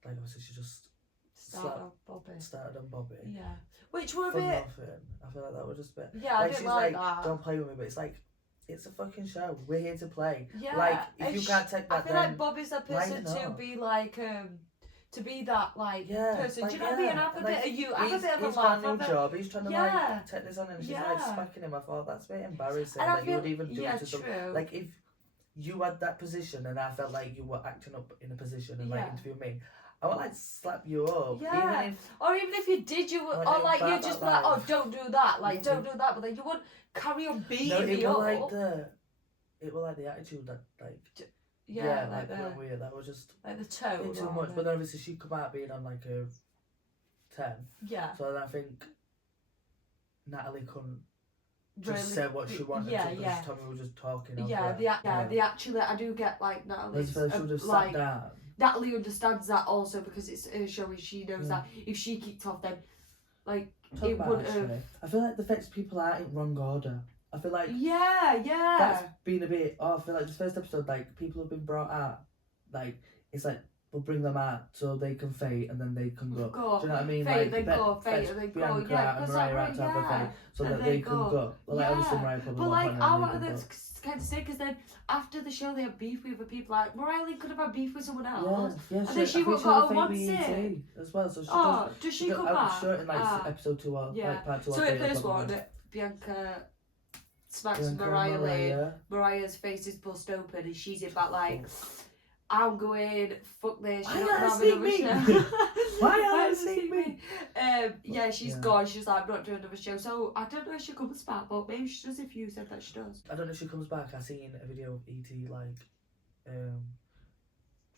obviously she just Start on Bobby. started on Bobby. Yeah. Which were a For bit. nothing. I feel like that was just a bit. Yeah, I Like didn't she's like like, that. don't play with me, but it's like, it's a fucking show. We're here to play. Yeah. Like if and you can't take I that, feel then like Bobby's that lighten person to up. be like to be that like Yeah, person. like, Do you know what I mean? yeah, Have a like, bit of you. Have a he's bit of a got laugh. a new have a- job. He's trying to Yeah. like take this on, and she's Yeah. like smacking him. I thought that's a bit embarrassing And I that you feel would even do yeah, it to true. someone. Like if you had that position and I felt like you were acting up in a position and like Yeah. interviewing me, I would like slap you up. Yeah. Even if Or even if you did, you would, Like, or like bad you'd just be that like, oh, life. don't do that, like Mhm. don't do that, but then you would carry on beating no, me it up. was like the attitude that like like went the weird. That was just like the a tone. bit too rather much. than- But then obviously she come out being on like a 10, yeah, so then I think Natalie couldn't just really, say what she wanted yeah, to because yeah. Tommy was just talking. over Yeah, her. the actually, I do get like Natalie's She would have sat like down. Natalie understands that also because it's her show and she knows Yeah. that if she kicked off, then like Talk it about would it, have. actually. I feel like the affects people out in wrong order. I feel like Yeah, that's been a bit. I feel like this first episode, like people have been brought out, like it's like we'll bring them out so they can fade and then they can go. Go. Do you know what I mean? Fade, like then Bet- go, fade, fetch and then go. Bianca Yeah, out and because Mariah like, out to have a yeah. fade so And that they they can go. go. Well, like obviously Yeah. Mariah probably But won't like, find I her, wanted they them can go. to kind of say because then after the show they have beef with other people. Like Mariah could have had beef with someone Yeah, else. yeah. then she I think won't she go had a on fake one with sit. ET as well. So she Oh, does she does. come I'm back? sure in like Ah. episode 2 or Yeah. like part 2 or So 3. in or this something. one, Bianca smacks Bianca and Mariah Lane. Mariah. Mariah's face is bust open and she's in back like, I'm going, fuck this, Why you're you not asking having me? another show. Why you Why asking asking me? Yeah, she's Yeah. gone, she's like, I'm not doing another show. So I don't know if she comes back, but maybe she does if you said that she does. I don't know if she comes back. I seen a video of ET like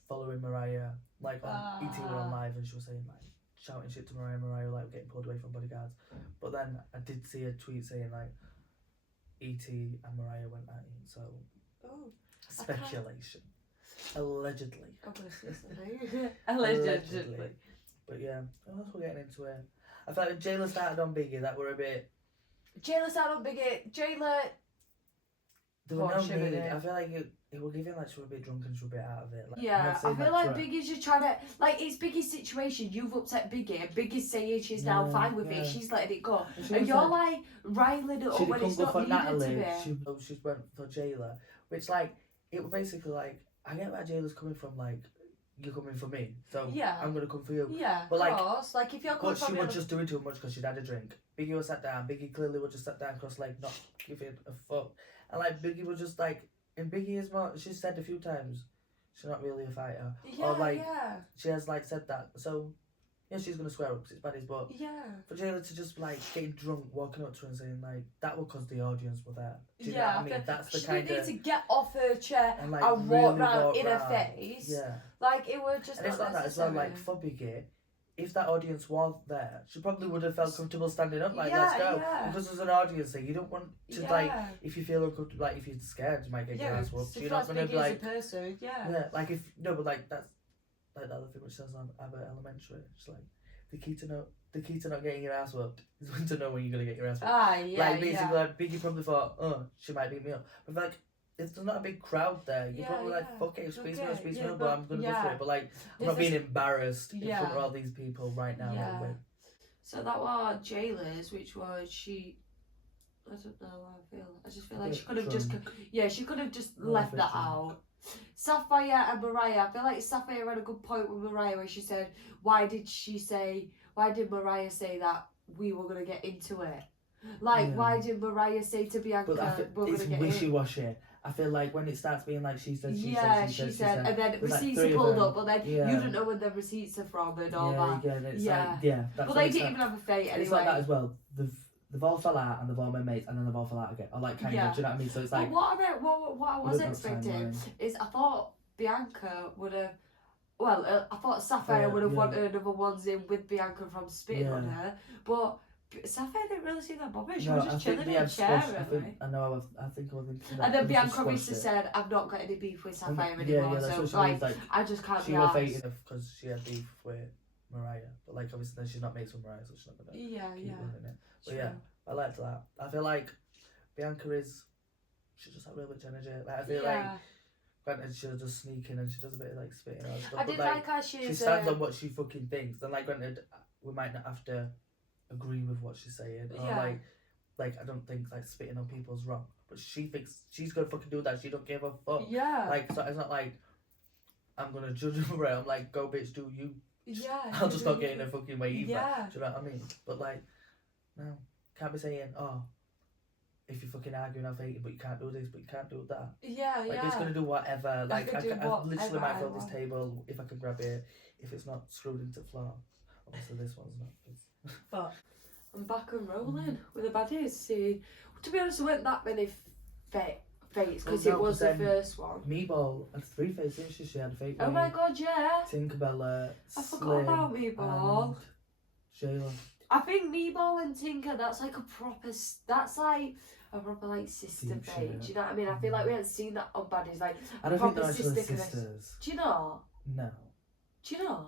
following Mariah like on ET were on live and she was saying like shouting shit to Mariah like getting pulled away from bodyguards. But then I did see a tweet saying like ET and Mariah went at it. So Oh, speculation. Allegedly. Allegedly. But yeah, what else we're getting into it? I felt like when Jayla started on Biggie that were a bit. Jayla started on Biggie. Jayla. There were no Poor Shimmy need. did. I feel like it were giving like she was a bit drunk and she was a bit out of it. Like, I'm Yeah, not I saying feel that like for- Biggie's just trying to, like, it's Biggie's situation. You've upset Biggie, and Biggie's saying she's now Yeah, fine with yeah. it. She's letting it go, And she and was you're like- like riling it up She when didn't it's go not for needed Natalie. to be. She went for Jayla, which like it was basically like I get where Jayla's coming from. Like you're coming for me, so Yeah. I'm gonna come for you. Yeah, But, like, of course. Like if you're coming But she from was the just doing too much because she'd had a drink. Biggie was sat down. Biggie clearly was just sat down cross-legged, not giving a fuck. And like Biggie was just like, and Biggie is more. She said a few times, she's not really a fighter. yeah, or like yeah, she has like said that. So yeah, she's gonna swear up because it's baddies. But yeah. for Jayla to just like getting drunk, walking up to her and saying like that will cause the audience were there. Do you know what I mean? feel- That's the She kind didn't of need to get off her chair and like and really walk round walk in her round. face. Yeah, Like it was just and it's not like that as well. necessary. Like for Biggie, if that audience was there, she probably would have felt comfortable standing up, like, Yeah, let's go. yeah. Because there's an audience there, you don't want to, Yeah. like, if you feel uncomfortable, like, if you're scared, you might get your ass whooped. if You're not that's going to be big as like, a person, yeah, like, if, no, but, like, that's, like, the other thing which says on Abbott Elementary, it's like, the key to not getting your ass whooped is when to know when you're going to get your ass whooped. Ah, yeah, Like, basically, like, Biggie probably thought, oh, she might beat me up. But, like, if there's not a big crowd there, you're probably like, fuck it, space me, but I'm going to go for it. But, like, I'm not being embarrassed in front of all these people right now. Anyway. So that was Jayla's, which was I don't know how I feel. I just feel like she could have she could have just left that out. Sapphire and Mariah, I feel like Sapphire had a good point with Mariah where she said, why did Mariah say that we were going to get into it? Like, why did Mariah say to Bianca, we're going to get wishy-washy. I feel like when it starts being like she said, she said, and then receipts are pulled up, but then you don't know when the receipts are from and all that. That's but they didn't even have a fate anyway. It's like that as well. They've all fell out and they've all been mates and then they've all fell out again. Or like kind of, do you know what I mean? So it's like. But what I was expecting is I thought Bianca would have. Well, I thought Sapphire would have wanted another ones in with Bianca from spitting on her, but Sapphire didn't really seem that bothered. She was just chilling in a chair, really. I know. I think I was thinking that. And then Bianca obviously said, "I've not got any beef with Sapphire anymore." That's so what she like, I just can't be arsed. arsed. She was fating because she had beef with Mariah, but like obviously then she's not mates with Mariah, so she's not gonna keep running it. But yeah, I liked that. I feel like Bianca she's just had real much energy. Like I feel like. Granted, she'll just sneak in and she does a bit of like spitting and stuff. I did like how she stands on what she fucking thinks. And like, granted, we might not have to agree with what she's saying. Or like I don't think like spitting on people's wrong. But she thinks she's gonna fucking do that. She don't give a fuck. Yeah. Like, so it's not like I'm gonna judge her. I'm like, go bitch, do you. Yeah. I'll just not get in her fucking way either. Yeah. Do you know what I mean? But like, no. Can't be saying, oh, if you're fucking arguing, I'll hate you, but you can't do this, but you can't do that. Yeah, like, it's gonna do whatever. Like, I literally might fill this want. table if I can grab it, if it's not screwed into the floor. Obviously, this one's not. But I'm back and rolling with the baddies. See, to be honest, there weren't that many fates because it was the first one. Meatball had 3 fates, didn't she? She had a fate. Oh my god, yeah. Tinkerbella. I forgot about Meatball. Jayla. I think Meatball and Tinker, that's like a proper like sister fate. Do you know what I mean? I feel like we haven't seen that on baddies. Like I don't think they're actually sisters. Do you know? No. Do you know?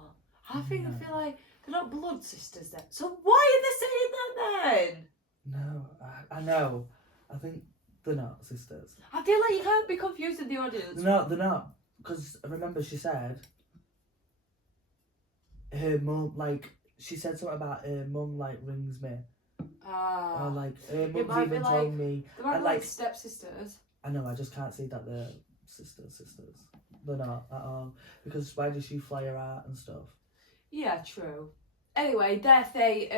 I think I feel like they're not blood sisters then. So why are they saying that then? No, I know. I think they're not sisters. I feel like you can't be confusing the audience. No, they're not. Because remember she said her mum, like, she said something about her mum, like, rings me. Or like, her mum's even told me. They might be like stepsisters. I know, I just can't see that they're sisters. They're not at all. Because why does she fly her out and stuff? Yeah, true. Anyway, their fate,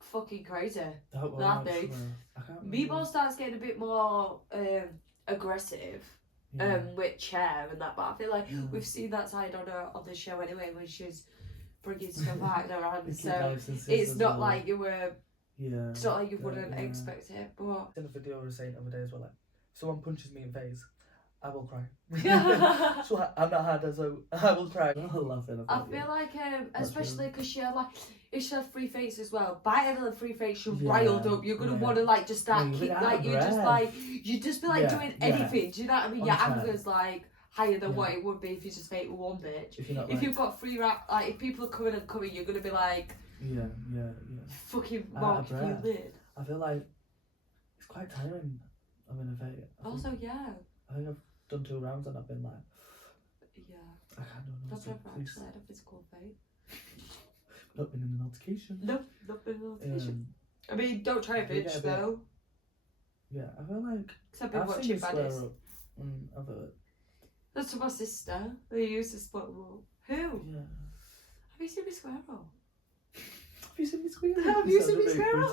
fucking crazy. Nothing. Meatball starts getting a bit more aggressive with Chair and that, but I feel like we've seen that side on the show anyway when she's bringing stuff out in her hand. So it's not like you were. Yeah. It's not like you wouldn't expect it, but. In a video I was saying the other day as well, like, if someone punches me in the face, I will cry. So I'm not hard, so I will cry. I'm laughing. I feel like, especially because she had if she had 3 fates as well. By having the 3 fates, you're riled up. You're gonna want to like just start you just be like doing anything. Do you know what I mean? Your anger's like higher than what it would be if you just fate with one bitch. If you've got 3 if people are coming, you're gonna be like, fucking mark if you lid. I feel like it's quite tiring having a fate. Also, I think I've done 2 rounds and I've been like, I can't do another. That's never actually had a physical fate. Not been in an altercation. No, not been in an altercation. I mean, don't try a bitch though. Yeah, I feel like I've been watching baddies. I've heard. That's my sister. They used to split them up. Who? Yeah. Have you seen me square up? Have you seen me square up? Have you seen me square up?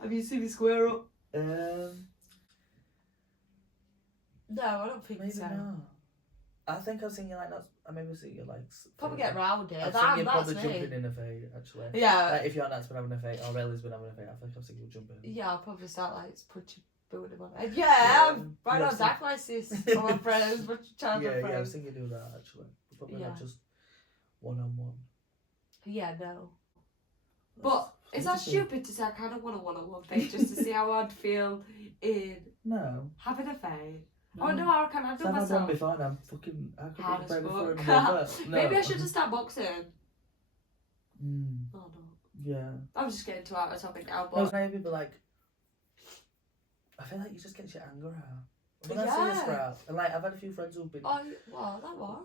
Have you seen me square up? No, I don't think so. No. I think I've seen you like that. I maybe seen you like. Probably get round it. I've seen you probably jumping in a fade actually. Yeah. Like, if your Nat's been having a fade or Riley's been having a fade, I think I've seen you jumping. Yeah, I'll probably start like punching, booing him on it. Yeah, right on Zach like this. All my friends, but childhood friends. Yeah, I've seen you do that actually. Probably not just 1-on-1. Yeah, no. But is that stupid to say I kind of want a one-on-one fade just to see how I'd feel in having a fade? Oh no, I can handle myself. I've done before and I'm fucking... I could hard as prepare before fuck. and no. Maybe I should just start boxing. Mm. Oh no. Yeah. I'm just getting too out of topic now, but... No, maybe, but like... I feel like you just get your anger out. When I see a scrap, and like I've had a few friends who've been... Oh, what? That what?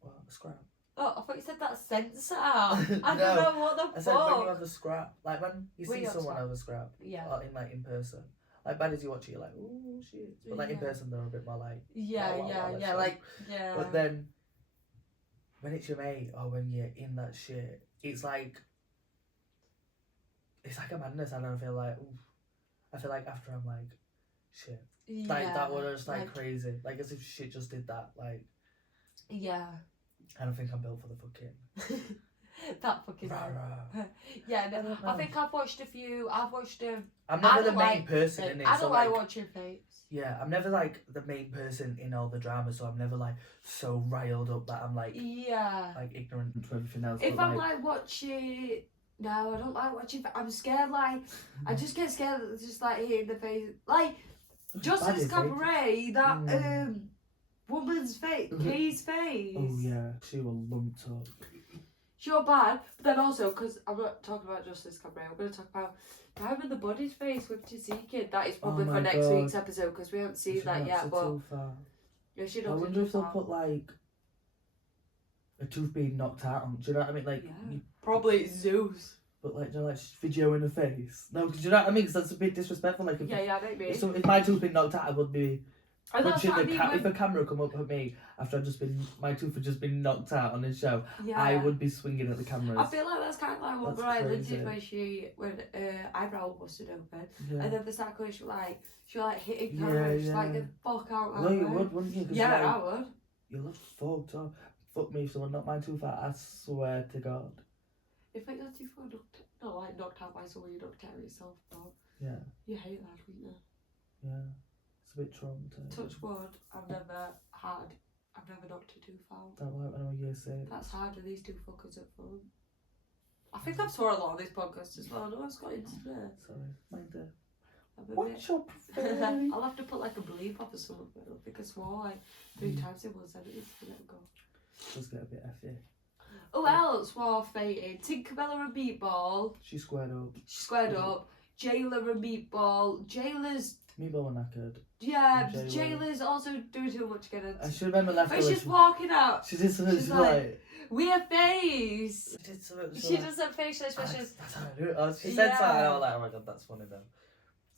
What? A scrap? Oh, I thought you said that sensor. I don't know what the fuck. I said when you have a scrap, like when you see someone have a scrap, yeah, in person. Like bad as you watch it, you're like, oh shit. But like in person, they're a bit more like, yeah. But then when it's your mate or when you're in that shit, it's like a madness. And I feel like, oof. I feel like after I'm like, shit, like that was just like crazy, like as if shit just did that, like. Yeah. I don't think I'm built for the fucking. That fucking yeah, no, I think I've watched a few. I'm never the main person in it. I don't like watching fights. Yeah, I'm never like the main person in all the drama, so I'm never like so riled up that I'm like like ignorant to everything else. If I'm like watching, no, I don't like watching. I'm scared. Like I just get scared. Just like hitting the face, like Justice Cabaret. That woman's face, Kay's face. Oh yeah, she was lumped up. She was bad, but then also, because I'm not talking about Justice Cabaret, I'm going to talk about Diamond the Body's face with Tzatziki. That is probably for next week's episode, because we haven't seen that yet, but... Yeah, she I wonder if they'll put, like, a tooth being knocked out on, do you know what I mean? Like, probably Zeus. But, like, do you know, like, video in the face? No, do you know what I mean? Because that's a bit disrespectful. Like, maybe. If my tooth been knocked out, I would be... If a camera come up at me after my tooth had just been knocked out on this show, I would be swinging at the cameras. I feel like that's kind of like what Brian did when eyebrow busted open, and then the start going, she was like hitting cameras, like get the fuck out. No, you would, wouldn't you? Yeah, like, I would. You'll have fucked up. Fuck me if someone knocked my tooth out. I swear to God. If like your tooth got knocked out by someone, you knocked out yourself, though. Yeah. You hate that, wouldn't you? Yeah. It's a bit traumatizing. Touch wood, I've never knocked a tooth out. Don't like when I'm year 6. That's hard with these two fuckers up front. I think I've swore a lot on this podcast as well. No one's got into there. Sorry, mind it. What's your preferred? I'll have to put like a bleep off or something. I don't think I swore like 3 times in one sentence to let it go. Just get a bit effy. Who else swore fated? Tinkerbella and Meatball. She squared up. Jailer and Meatball. Jailer's... Meatball were knackered. Yeah, Jailer's also doing too much again. I should remember left. When she's walking out, she did something. She's like, weird face. She did something. She does some facial expressions. That's how I do it. Oh, she said something. I was like, oh my God, that's funny though.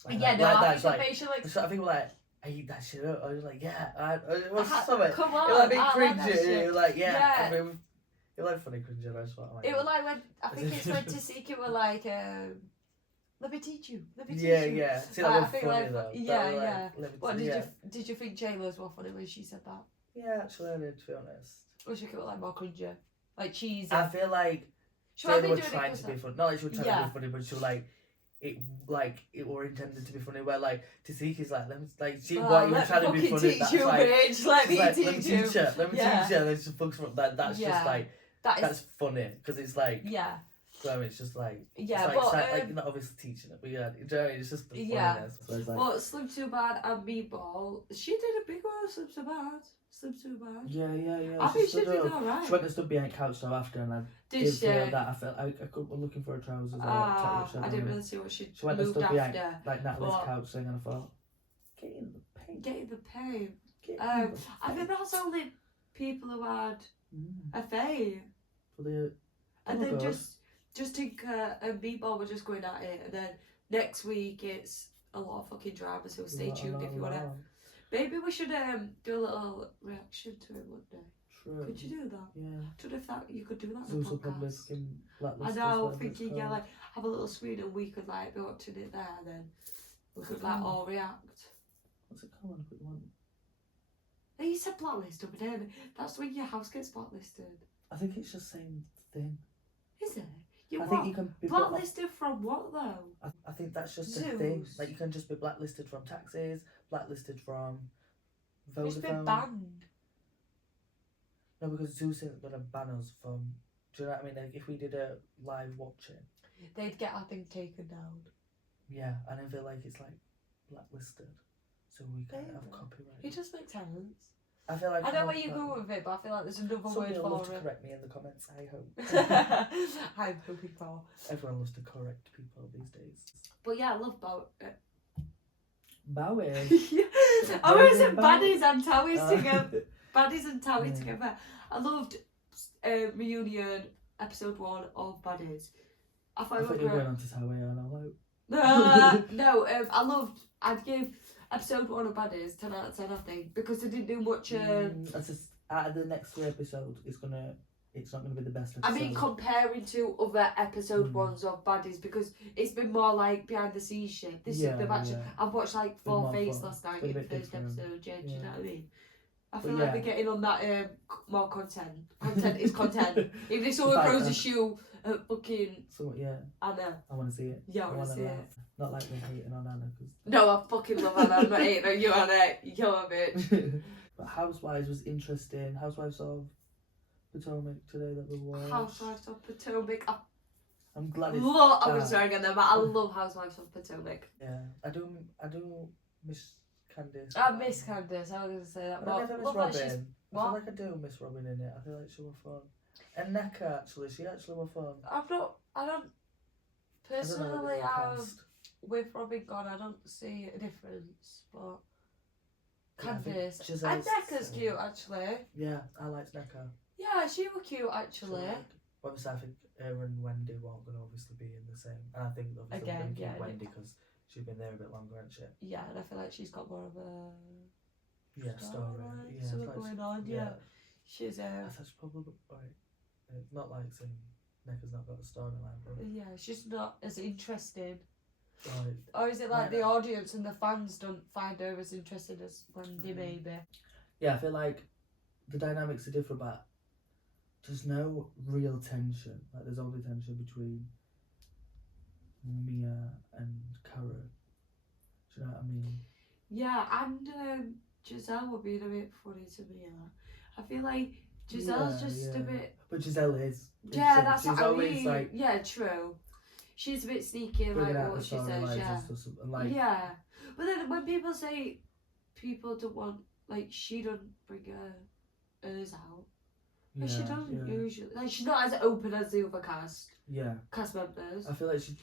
Like, I think facial I think like, I eat that shit up. I was like, yeah. It was something. Come on. It was like a bit cringy. It was like, yeah. I mean, it was like funny cringy. That's what I like. It was like when I think it's when Tzatziki were like. Let me teach you. Yeah. See, that was funny like, though. Yeah. What did you think J-Lo's more funny when she said that? Yeah, actually, I did. To be honest. Or she could like more cringy, like cheesy. I feel like J-Lo was trying to be funny. Not like she was trying to be funny, but she was like it were intended to be funny. Where like Tzakiki's like, let me what you were trying to be funny. That's you, like, bitch. Let me teach you. Let me teach you. And then she fucks from that. That's just like that's funny because it's like So it's just like like you're not obviously teaching it, but you know what I mean? It's just the funniness. So it's like, well, Slim Too Bad and Meatball, she did a big one. Slim Too Bad. Yeah. I think she did alright. She went and stood behind the couch though after, and I did feel that. I felt I was looking for her trousers. I didn't really see what she went and stood behind like Natalie's couch thing, and I thought, get in the pain. I think that's only people who had a fade. And then just Tinker and Meatball were just going at it, and then next week it's a lot of fucking drama, so stay tuned if you want to. Maybe we should do a little reaction to it one day. True. Could you do that? Yeah. I don't know if you could do that Zeus in the podcast. I know, thinking, like, have a little screen and we could, like, be watching it there, and then we could, like, all react. What's it called? Quick one. Hey, you said blacklisted, but then that's when your house gets blacklisted. I think it's just the same thing. Is it? I think you can be blacklisted from what though? I think that's just the thing. Like you can just be blacklisted from taxes, blacklisted from Vodafone. It's been banned. No, because Zeus isn't gonna ban us from Do you know what I mean? Like if we did a live watching, they'd get our thing taken down. yeah, and I feel like it's like blacklisted, so we can't have Maybe. copyright. It just makes sense. I feel like I know where you go with it, but I feel like there's another somebody word will love for to it. correct me in the comments. I hope. I'm hoping for. Everyone loves to correct people these days. But yeah, I love Bowie. I was in Baddies and Towies together. Baddies and Towies Yeah. together. I loved reunion episode 1 of Baddies. I thought I it was think you're great. going on to Towie and I'm like... No, I'd give episode 1 of Baddies 10 out of 10, I think, because they didn't do much. That's just, out of the next 3 episodes, it's not gonna be the best episode. I mean, comparing to other episode 1s of Baddies, because it's been more like behind the scenes shit. This is, they've actually, I've watched like 4 Face last night in the first episode. Yeah, do you know what I mean? I feel like they're getting on that more content. Content is content. If someone throws a shoe at fucking Anna, I want to see it. Yeah, I want to see it. Not like they're hating on Anna, because... No, I fucking love Anna. I'm not hating on you, Anna. You're a bitch. But Housewives was interesting. Housewives of Potomac today that we watched. Housewives of Potomac. I'm glad it's I was swearing on them, but I love Housewives of Potomac. Yeah, I do miss Candice. I miss Candice. I was going to say that. But I never miss Robin. I What? feel like I do miss Robin in it. I feel like she was fun. And Necker, actually, she actually was fun. I don't personally, with Robin gone, I don't see a difference, but Candice. And Necker's cute, actually. Yeah, I liked Necker. Yeah, she was cute, actually. Obviously, I think her and Wendy weren't going to obviously be in the same. And I think obviously we're going to keep Wendy because she's been there a bit longer, hasn't she? Yeah, and I feel like she's got more of a story. Yeah, something going on. Yeah, she's that's probably right. Not like saying Necker's not got a storyline, but yeah, she's not as interesting. Right. Or is it like the audience and the fans don't find her as interesting as Wendy, maybe? Yeah, I feel like the dynamics are different, but there's no real tension. Like, there's only tension between Mia and Karen. Do you know what I mean? Yeah, and Giselle would be a bit funny to me. I feel like Giselle's just a bit. But Giselle is. Yeah, that's what I mean. Like, yeah, true. She's a bit sneaky and like what she says. Yeah. Yeah, but then when people say people don't want, like, she don't bring hers out. But she doesn't usually. Like, she's not as open as the other cast members. I feel like she,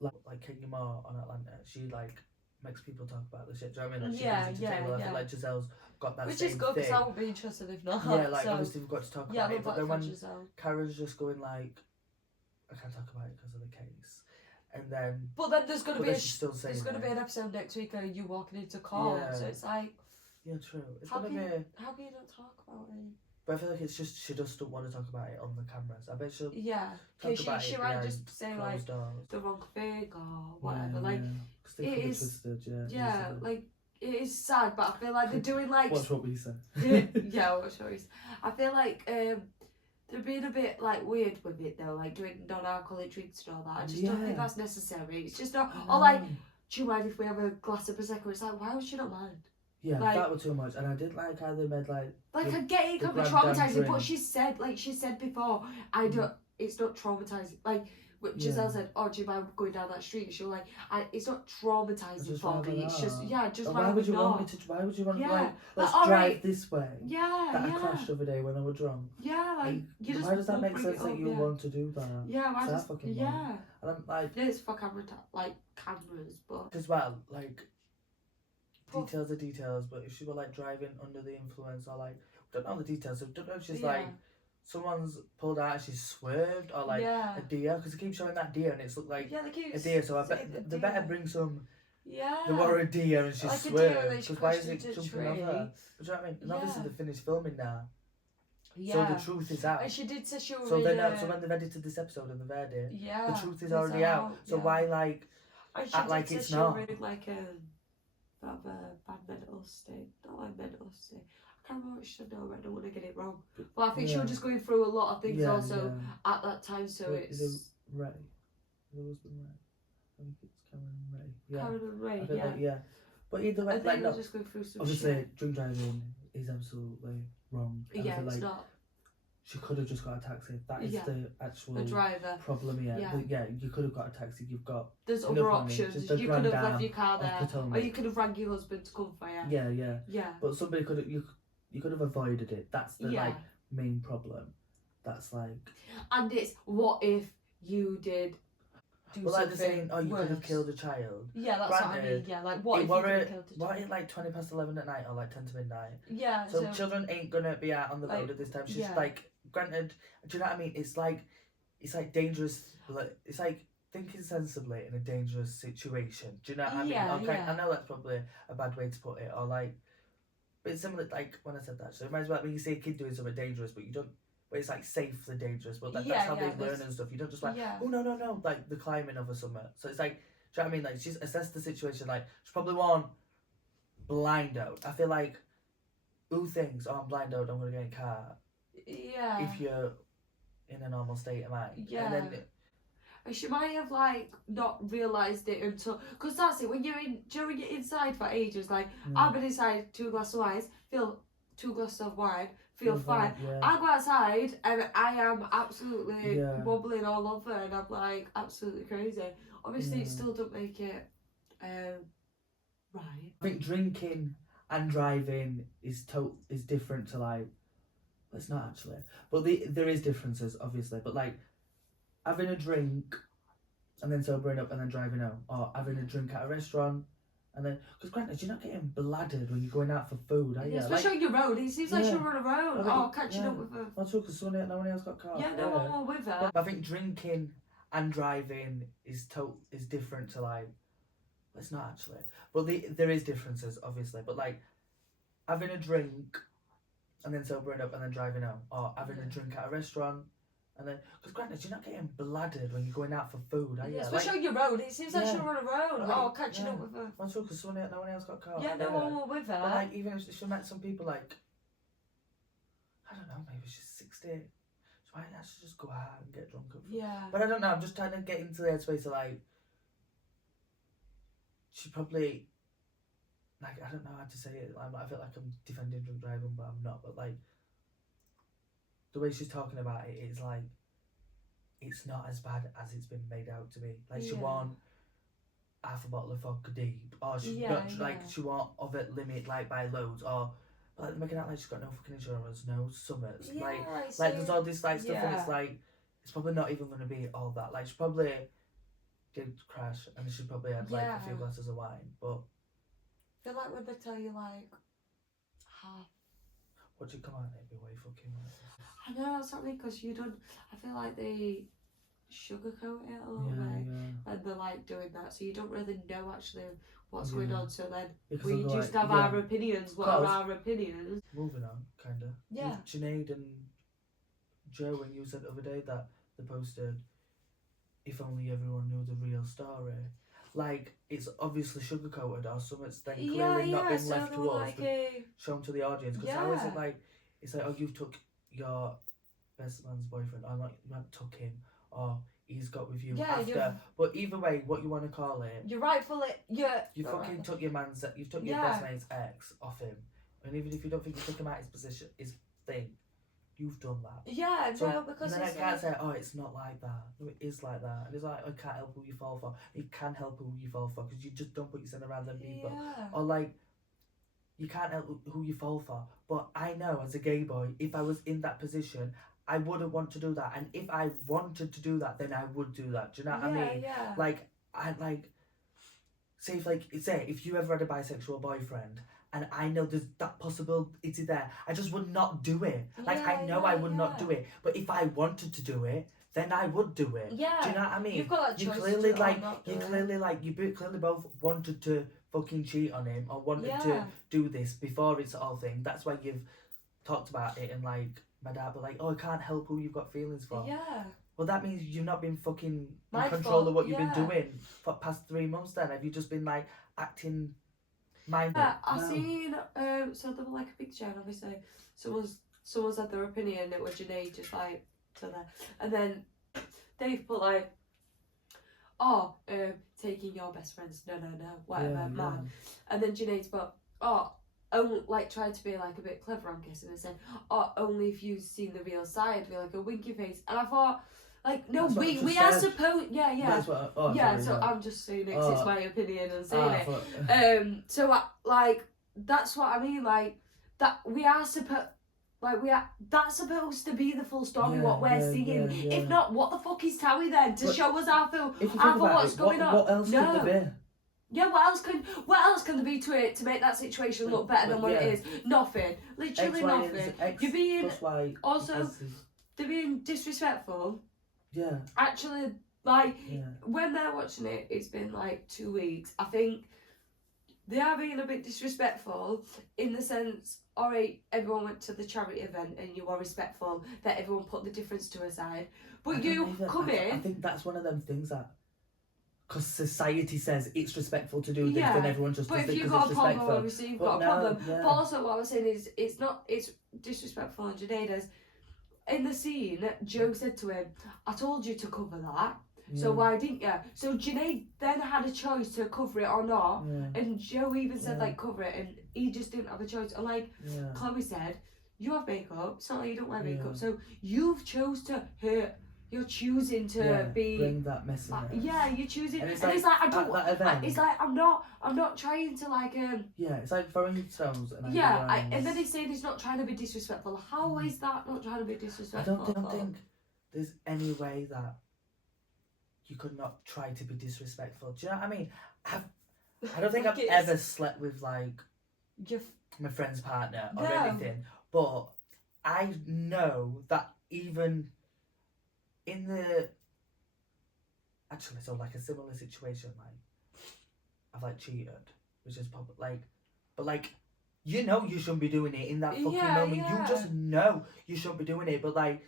like Kenya Moore on Atlanta, she like makes people talk about the shit. Do you know what I mean? Like, I feel like Giselle's got that. Which is good, because I would be interested if not. Yeah, like obviously we've got to talk about it. But then when Giselle. Karen's just going like, I can't talk about it because of the case, and then. But then there's gonna be an episode next week of you walking into court, so it's like. Yeah, true. It's how gonna can be. How can you not talk about it? But I feel like it's just she just don't want to talk about it on the cameras. I bet she'll she might just say like the wrong thing or whatever. Because it is twisted, like it is sad, but I feel like they're doing like. Watch what we say. Yeah, watch what we say. I feel like they're being a bit like weird with it though, like doing non-alcoholic drinks and all that. I just don't think that's necessary. It's just not. Or like, do you mind if we have a glass of prosecco? It's like, why would she not mind? Yeah, like, that was too much, and I didn't like how they made like. Like, I get it can be traumatizing, but she said before, it's not traumatizing. Like, Giselle said, "Oh, do you mind going down that street?" She was like, "It's not traumatizing for me. It's just why would you want me to? Why would you want like let's drive this way? I crashed the other day when I was drunk. Yeah, like you just. Why does that make sense that you want to do that? Yeah, why does fucking and I'm like. It's for cameras, but. As well, like. Details are details, but if she were like driving under the influence or like don't know the details, so don't know if she's like someone's pulled out and she's swerved or like a deer, because they keep showing that deer and it's looked like a deer, so I bet they better bring some. They were a deer and she like swerved, because why is it jumping over? Do you know what I mean? And obviously they finished filming now. So the truth is out. And she did say she was. So then, so when they've edited this episode and they've aired it, the truth is already out. So why like act like it's not? Have a bad mental state, not like mental state. I can't remember what she said now, I don't want to get it wrong. But I think she was just going through a lot of things at that time, so it's. Is it Ray? Is it Ray? I think it's Karen and Ray. Yeah. Karen and Ray, But either way, like, no, just going through some obviously, drink driving is absolutely wrong. Yeah, it's not. she could have just got a taxi. That is the actual a driver problem here. Yeah. But yeah, you could have got a taxi. You've got there's enough other money. options. Just the You could have Grand left your car Dam there, of or Potomac. you could have rang your husband to come for you. Yeah. But somebody could have you could have avoided it. That's the like main problem. That's like. And it's what if you did. Well, like they're saying, oh, you could have killed a child. Yeah, that's Granted, what I mean. Yeah, like what if you could have killed a child? What, like 20 past 11 at night or like 10 to midnight? Yeah. So children ain't gonna be out on the road at this time. She's like, granted, do you know what I mean? It's like dangerous. It's like thinking sensibly in a dangerous situation. Do you know what I mean? Okay, I know that's probably a bad way to put it, or like, but it's similar like when I said that. So it reminds me like when you see a kid doing something dangerous, but you don't. But it's like safely dangerous, but that's how they learn and stuff. You don't just like, oh no, like the climbing of a summit. So it's like, do you know what I mean? Like she's assessed the situation. Like she probably won't blind out. I feel like, who thinks, oh I'm blind out, I'm gonna get in a car. Yeah. If you're in a normal state of mind. Yeah. And then she might have like not realised it until, because that's it, when you're inside for ages, like I've been inside 2 glasses of wine, feel fine. I go outside and I am absolutely bubbling all over and I'm like absolutely crazy. Obviously it still don't make it right. I think drinking and driving is different to like, well, it's not actually, but there is differences obviously, but like having a drink and then sobering up and then driving home, or having a drink at a restaurant and then, because granted you're not getting bladdered when you're going out for food, are you? Especially on your road. It seems like you're on a road catching up with her. Well, true, because no one else got caught. Yeah, no one with her. But I think drinking and driving is different to like, well, it's not actually, but there is differences obviously, but like having a drink and then sobering up and then driving home, or having a drink at a restaurant and then, because granted you're not getting bladdered when you're going out for food, are you? Especially on your road. It seems like you're on a road catching up with her. Well, true, because no one else got caught. Yeah, no one with her. But like even if she met some people like, I don't know, maybe she's 60. So why not just go out and get drunk? But I don't know, I'm just trying to get into the headspace of like, she probably, like, I don't know how to say it. I feel like I'm defending drunk driving, but I'm not. But like, the way she's talking about it is like, it's not as bad as it's been made out to be. Like she won half a bottle of vodka deep, or she she won't of it limit like by loads, or like making out like she's got no fucking insurance, no summits, like there's all this like stuff, and it's like it's probably not even gonna be all that. Like she probably did crash, and she probably had like a few glasses of wine, but I feel like when they tell you like half. What you come out and be way fucking right. I know, that's something because you don't. I feel like they sugarcoat it a little bit, and they're like doing that, so you don't really know actually what's going on. So then we just have our opinions. What are our opinions? Moving on, kinda. Yeah. Sinead and Joe, when you said the other day that they posted, if only everyone knew the real story. Like, it's obviously sugarcoated or something's then clearly not been left to us, like but shown to the audience. Because how is it like, it's like, oh, you took your best man's boyfriend, or not took him, or he's got with you after. But either way, what you want to call it, you fucking took your man's, you've took your best mate's ex off him. And even if you don't think you took him out his position, his thing, you've done that. Yeah, so, no, because and then I can't say, oh, it's not like that. No, it is like that. And it's like, I can't help who you fall for. You can help who you fall for, because you just don't put yourself around them people. Or like, you can't help who you fall for. But I know as a gay boy, if I was in that position, I wouldn't want to do that. And if I wanted to do that, then I would do that. Do you know what I mean? Yeah. Like, say if you ever had a bisexual boyfriend, and I know there's that possibility there, I just would not do it. Like, I know I would not do it. But if I wanted to do it, then I would do it. Yeah. Do you know what I mean? You've got that choice. You clearly both wanted to fucking cheat on him, or wanted to do this before it's all thing. That's why you've talked about it, and like my dad be like, oh, I can't help who you've got feelings for. Yeah. Well, that means you've not been fucking in control of what you've been doing for the past 3 months then. Have you just been like acting minded? Yeah, I've seen, so there were like a picture, and obviously someone's had their opinion, it was Janae just like to there. And then they've put like, taking your best friends, no, whatever, man. And then Janae's put, like tried to be like a bit clever, I'm guessing, and said, "Oh, only if you've seen the real side, be like a winky face." And I thought, like, no, we are supposed, That's what. Oh, yeah. sorry, So yeah. I'm just saying it 'cause it's my opinion and saying I it. thought- So like that's what I mean, like that we are supposed. Like that's supposed to be the full story, what we're seeing. yeah. If not, what the fuck is Towie then to But show us our film, If you think our about what's it, going on? what else could No. there be? Yeah, what else can there be to it to make that situation look better than what it is? Nothing. Literally X, Y, nothing. and X You're being plus Y also equals Z. they're being disrespectful. Yeah. Actually, like Yeah. when they're watching it, it's been like 2 weeks. I think they are being a bit disrespectful in the sense, alright, everyone went to the charity event and you are respectful that everyone put the difference to aside. But you come in. I think that's one of them things that, because society says it's respectful to do this, Yeah, then everyone just but does if it you've because got it's a problem, respectful. obviously you've But got a no, problem. yeah. But also what I was saying is it's disrespectful on Janaeda's. In the scene, Joe said to him, "I told you to cover that, so why didn't you?" So Janae then had a choice to cover it or not, and Joe even said like cover it, and he just didn't have a choice. And like Chloe said, you have makeup, it's not like you don't wear makeup, so you've chose to hurt. You're choosing to bring that messiness. You're choosing, and it's like I don't. that event, it's like I'm not trying to like Yeah, it's like throwing stones and and then he's saying he's not trying to be disrespectful. How is that not trying to be disrespectful? I don't think there's any way that you could not try to be disrespectful. Do you know what I mean? I don't think I've ever slept with like my friend's partner or anything, but I know that even in the like a similar situation, like I've like cheated, which is probably like, but like you know you shouldn't be doing it in that fucking moment. You just know you shouldn't be doing it, but like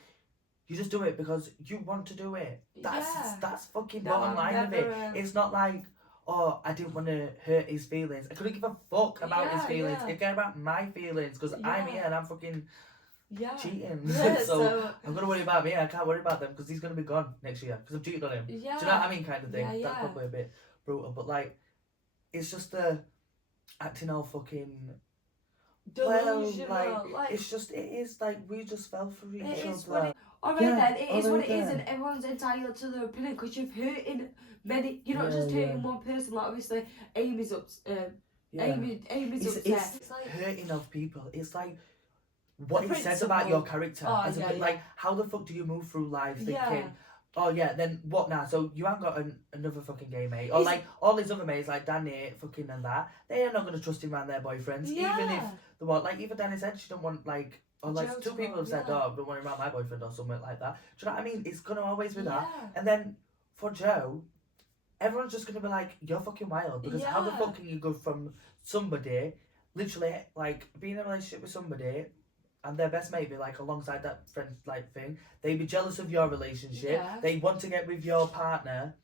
you just do it because you want to do it. That's fucking bottom line of it. It's not like, oh, I didn't want to hurt his feelings. I couldn't give a fuck about his feelings. I care about my feelings because I'm here and I'm fucking cheating. So I'm gonna worry about me. I can't worry about them because he's gonna be gone next year because I've cheated on him. Do you know what I mean, kind of thing? That's probably a bit brutal, but like, it's just the acting all fucking delusional. Like it's just it is like we just fell for each other. It is what it is, and everyone's entitled to their opinion because you've hurting many. You're not just hurting one person. Like obviously, Amy's upset. Amy's upset. It's like hurting of people. It's like what it says about your character. Like, how the fuck do you move through life thinking, oh yeah, then what now? So you haven't got another fucking gay mate, or like all these other mates like Danny, fucking and that. They are not gonna trust him around their boyfriends, even if the what. Like even Danny said she don't want like. Or like two people have said, oh, I don't want him around my boyfriend or something like that. Do you know what I mean? It's gonna always be that. And then for Joe, everyone's just gonna be like, you're fucking wild. Because how the fuck can you go from somebody, literally, like, being in a relationship with somebody, and their best mate be like alongside that friend like thing, they'd be jealous of your relationship, they want to get with your partner,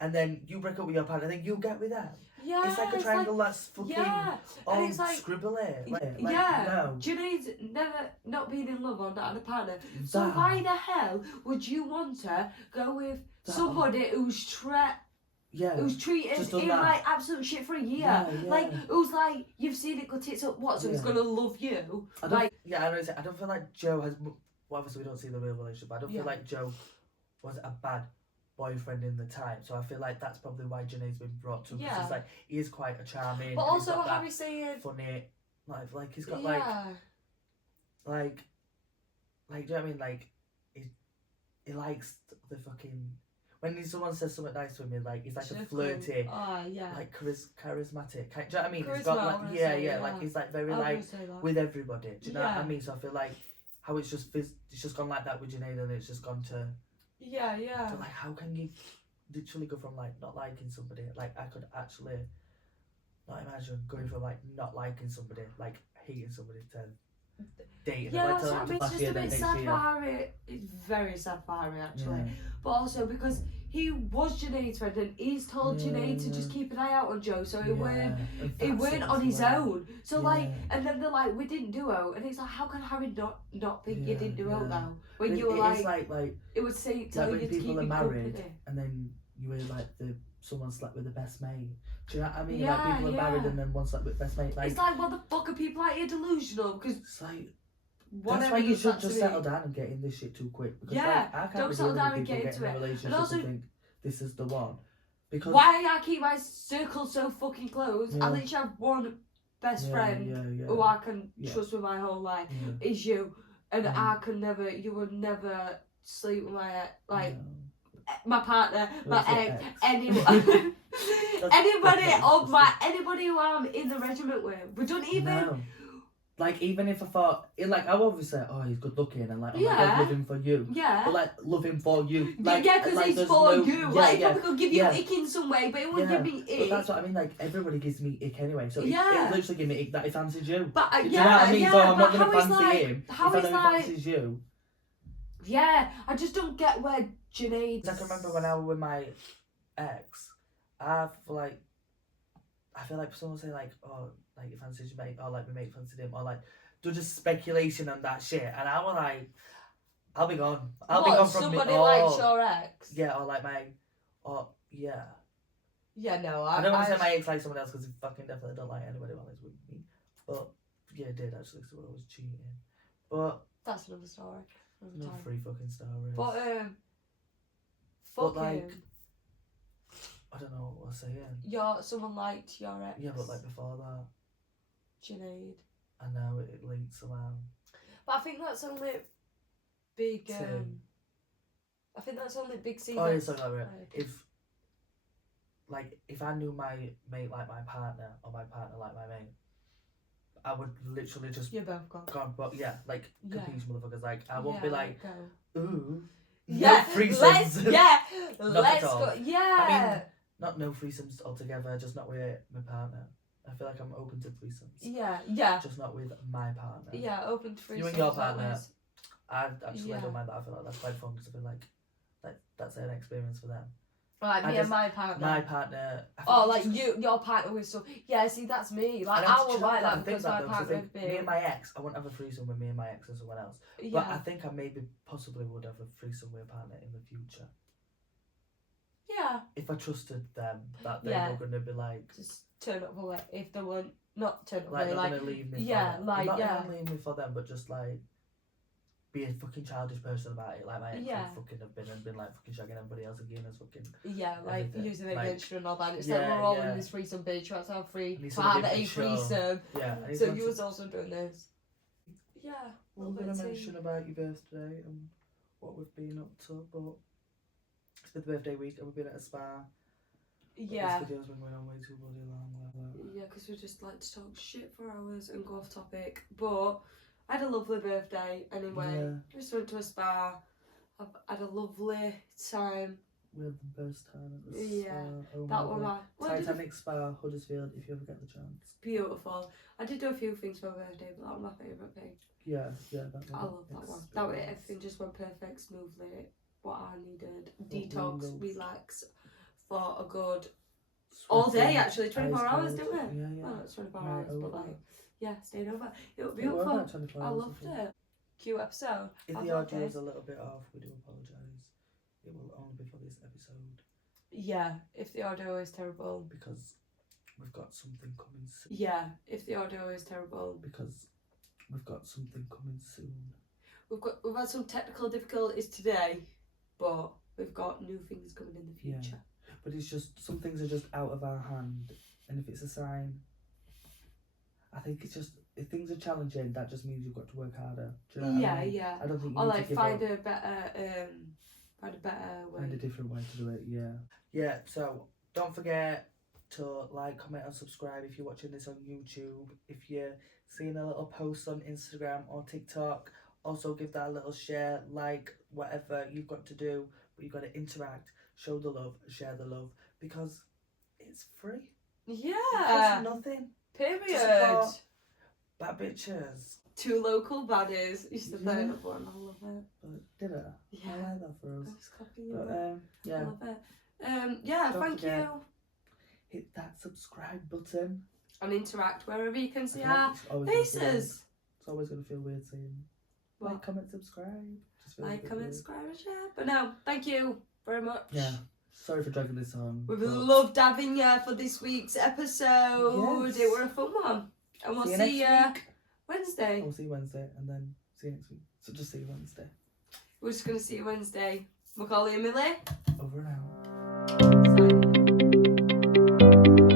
and then you break up with your partner, then you get with them. It's like a triangle that's fucking all scribbly. No. Junaid's never not been in love or not had a partner. So why the hell would you want to go with somebody who's treated him like absolute shit for a year? Like who's like, you've seen it cut its up, what, so he's gonna love you? I don't feel like Joe has, well obviously we don't see the real relationship, but I don't feel like Joe was a bad boyfriend in the time, so I feel like that's probably why Janae's been brought to him, because he's like, he is quite a charming, but also Harry saying funny, like he's got like do you know what I mean, like he likes the fucking, when someone says something nice to him, like he's like a flirty, like charismatic, do you know what I mean? He's got like like he's like very like with everybody, do you know what I mean? So I feel like how it's just gone like that with Janae, and it's just gone to so like, how can you literally go from like not liking somebody? Like I could actually not imagine going from like not liking somebody, like hating somebody, to dating. That's what I mean. It's just a bit sad for Harry. It's very sad for Harry actually, but also because he was Janae's friend and he's told Janae to just keep an eye out on Joe, so he weren't on his own. So like, and then they're like, we didn't duo, and it's like, how can Harry not think you didn't duo now? When you were like, it would say tell you to keep people are married, and then you were like someone slept with the best mate. Do you know what I mean? Yeah, like people are married and then one slept with best mate. Like it's like, what the fuck are people like here delusional? Because it's like whatever that's why you does should that just to settle me. down and get in this shit too quick. Because Yeah, like I can't don't be settle dealing down with and people get getting into in a it. relationship And also, and think this is the one. Because why I keep my circle so fucking close? Yeah. I literally have one best friend who I can trust with my whole life. Is you, and I can never. You would never sleep with my my partner, my ex, anyone, anybody who I'm in the regiment with. We don't even. No. Like even if I thought, like I obviously say, oh he's good looking and like oh my god Yeah. love him for you. Yeah. But like love him for you. Like yeah, because like, he's there's for no- you. Yeah, Like yeah, he probably could give you yeah. ick in some way, but it wouldn't Yeah. give me But ick. that's what I mean. Like everybody gives me ick anyway. So Yeah. it literally give me ick that he fancies you. But Do you know what I mean? yeah, So I'm not but gonna how is fancy like, him how if I is know he like, fancies you. yeah, I just don't get where Junaid. I can remember when I was with my ex, I feel like someone say like, oh, like you fancied your mate, or like my mate fancied him, or like do just speculation on that shit, and I was like, I'll be gone. I'll be gone from somebody me. likes your ex? Yeah, or like yeah. Yeah, no, I don't want to say my ex like someone else because he fucking definitely don't like anybody while he's with me. But yeah, it did actually, so I was cheating. But that's another story. no free fucking stories. But But fuck like, him. I don't know what I was saying. Someone liked your ex. Yeah, but like before that, Junaid. I know it linked somehow. But I think that's only big. Same. I think that's only big scene. Oh yeah, something like that. If I knew my mate like my partner or my partner like my mate, I would literally just You're both gone. but yeah, like compete motherfuckers. Like I won't be like, go. ooh, Yeah, no threesomes. let's at all. go. Yeah. I mean, not no threesomes altogether, just not with my partner. I feel like I'm open to threesomes. Yeah. Just not with my partner. Yeah, open to threesomes. You and your partner. always. I actually don't mind that. I feel like that's quite fun because I feel like that's an experience for them. Like me and my partner. My partner. Oh, like your partner with so. Yeah, see, that's me. Like I would like that because my partner would be. Me and my ex, I wouldn't have a threesome with me and my ex and someone else. Yeah. But I think I maybe possibly would have a threesome with a partner in the future. Yeah. If I trusted them that they were going to be like. Just turn up away if they weren't not turn up like away. Not Like gonna leave me. yeah, for them. like not yeah. Not leave me for them, but just like. Be a fucking childish person about it, like my ex would fucking have been like fucking shagging everybody else again as fucking like everything. using it against you and all that. It's yeah, like we're all yeah. in this threesome bitch, that's our free And he's to have gonna a be sure. threesome. Yeah. So you was also doing this. Yeah. We're gonna mention about your birthday and what we've been up to, but it's been the birthday week and we've been at a spa. Yeah. This video's been going on way too bloody long. Yeah, because we just like to talk shit for hours and go off topic. But I had a lovely birthday anyway. Yeah. Just went to a spa. I've had a lovely time. We had the best time at the Yeah, spa. Oh that was my Titanic Spa, Huddersfield, if you ever get the chance. Beautiful. I did do a few things for my birthday, but that was my favourite thing. Yeah, that one. I love that one. That way everything just went perfect, smoothly. What I needed. Detox, relax for a good all day actually, 24 hours, didn't we? Yeah. Oh, it's 24 hours, but like, yeah, stayed over. It was beautiful. I loved it. Cute episode. If the audio is a little bit off, we do apologise. It will only be for this episode. Yeah, if the audio is terrible. Because we've got something coming soon. Yeah, if the audio is terrible. Because we've got something coming soon. We've had some technical difficulties today, but we've got new things coming in the future. Yeah. But it's just, some things are just out of our hand. And if it's a sign, I think it's just, if things are challenging, that just means you've got to work harder. Do you know what I mean? Yeah. I don't think you or need like to give find up. a better way. Find a different way to do it, yeah. Yeah, so don't forget to like, comment and subscribe if you're watching this on YouTube. If you're seeing a little post on Instagram or TikTok, also give that a little share, like, whatever you've got to do. But you've got to interact, show the love, share the love, because it's free. Yeah. It costs nothing. Period. Bad bitches. Two local baddies. Used to play that one. I love it. But did it? Yeah. I like that for us. I was copying you. But yeah. I love it. Yeah. Don't thank forget, you. Hit that subscribe button. And interact wherever you can see our faces. It's always going to feel weird saying like, comment, subscribe. Like, comment, subscribe, and share. But no, thank you very much. Yeah. Sorry for dragging this on. We've but loved having you for this week's episode. Yes. It were a fun one. And we'll see you next week. Wednesday. We'll see you Wednesday and then see you next week. So just see you Wednesday. We're just going to see you Wednesday. Macaulay and Millie. Over and out. Signing.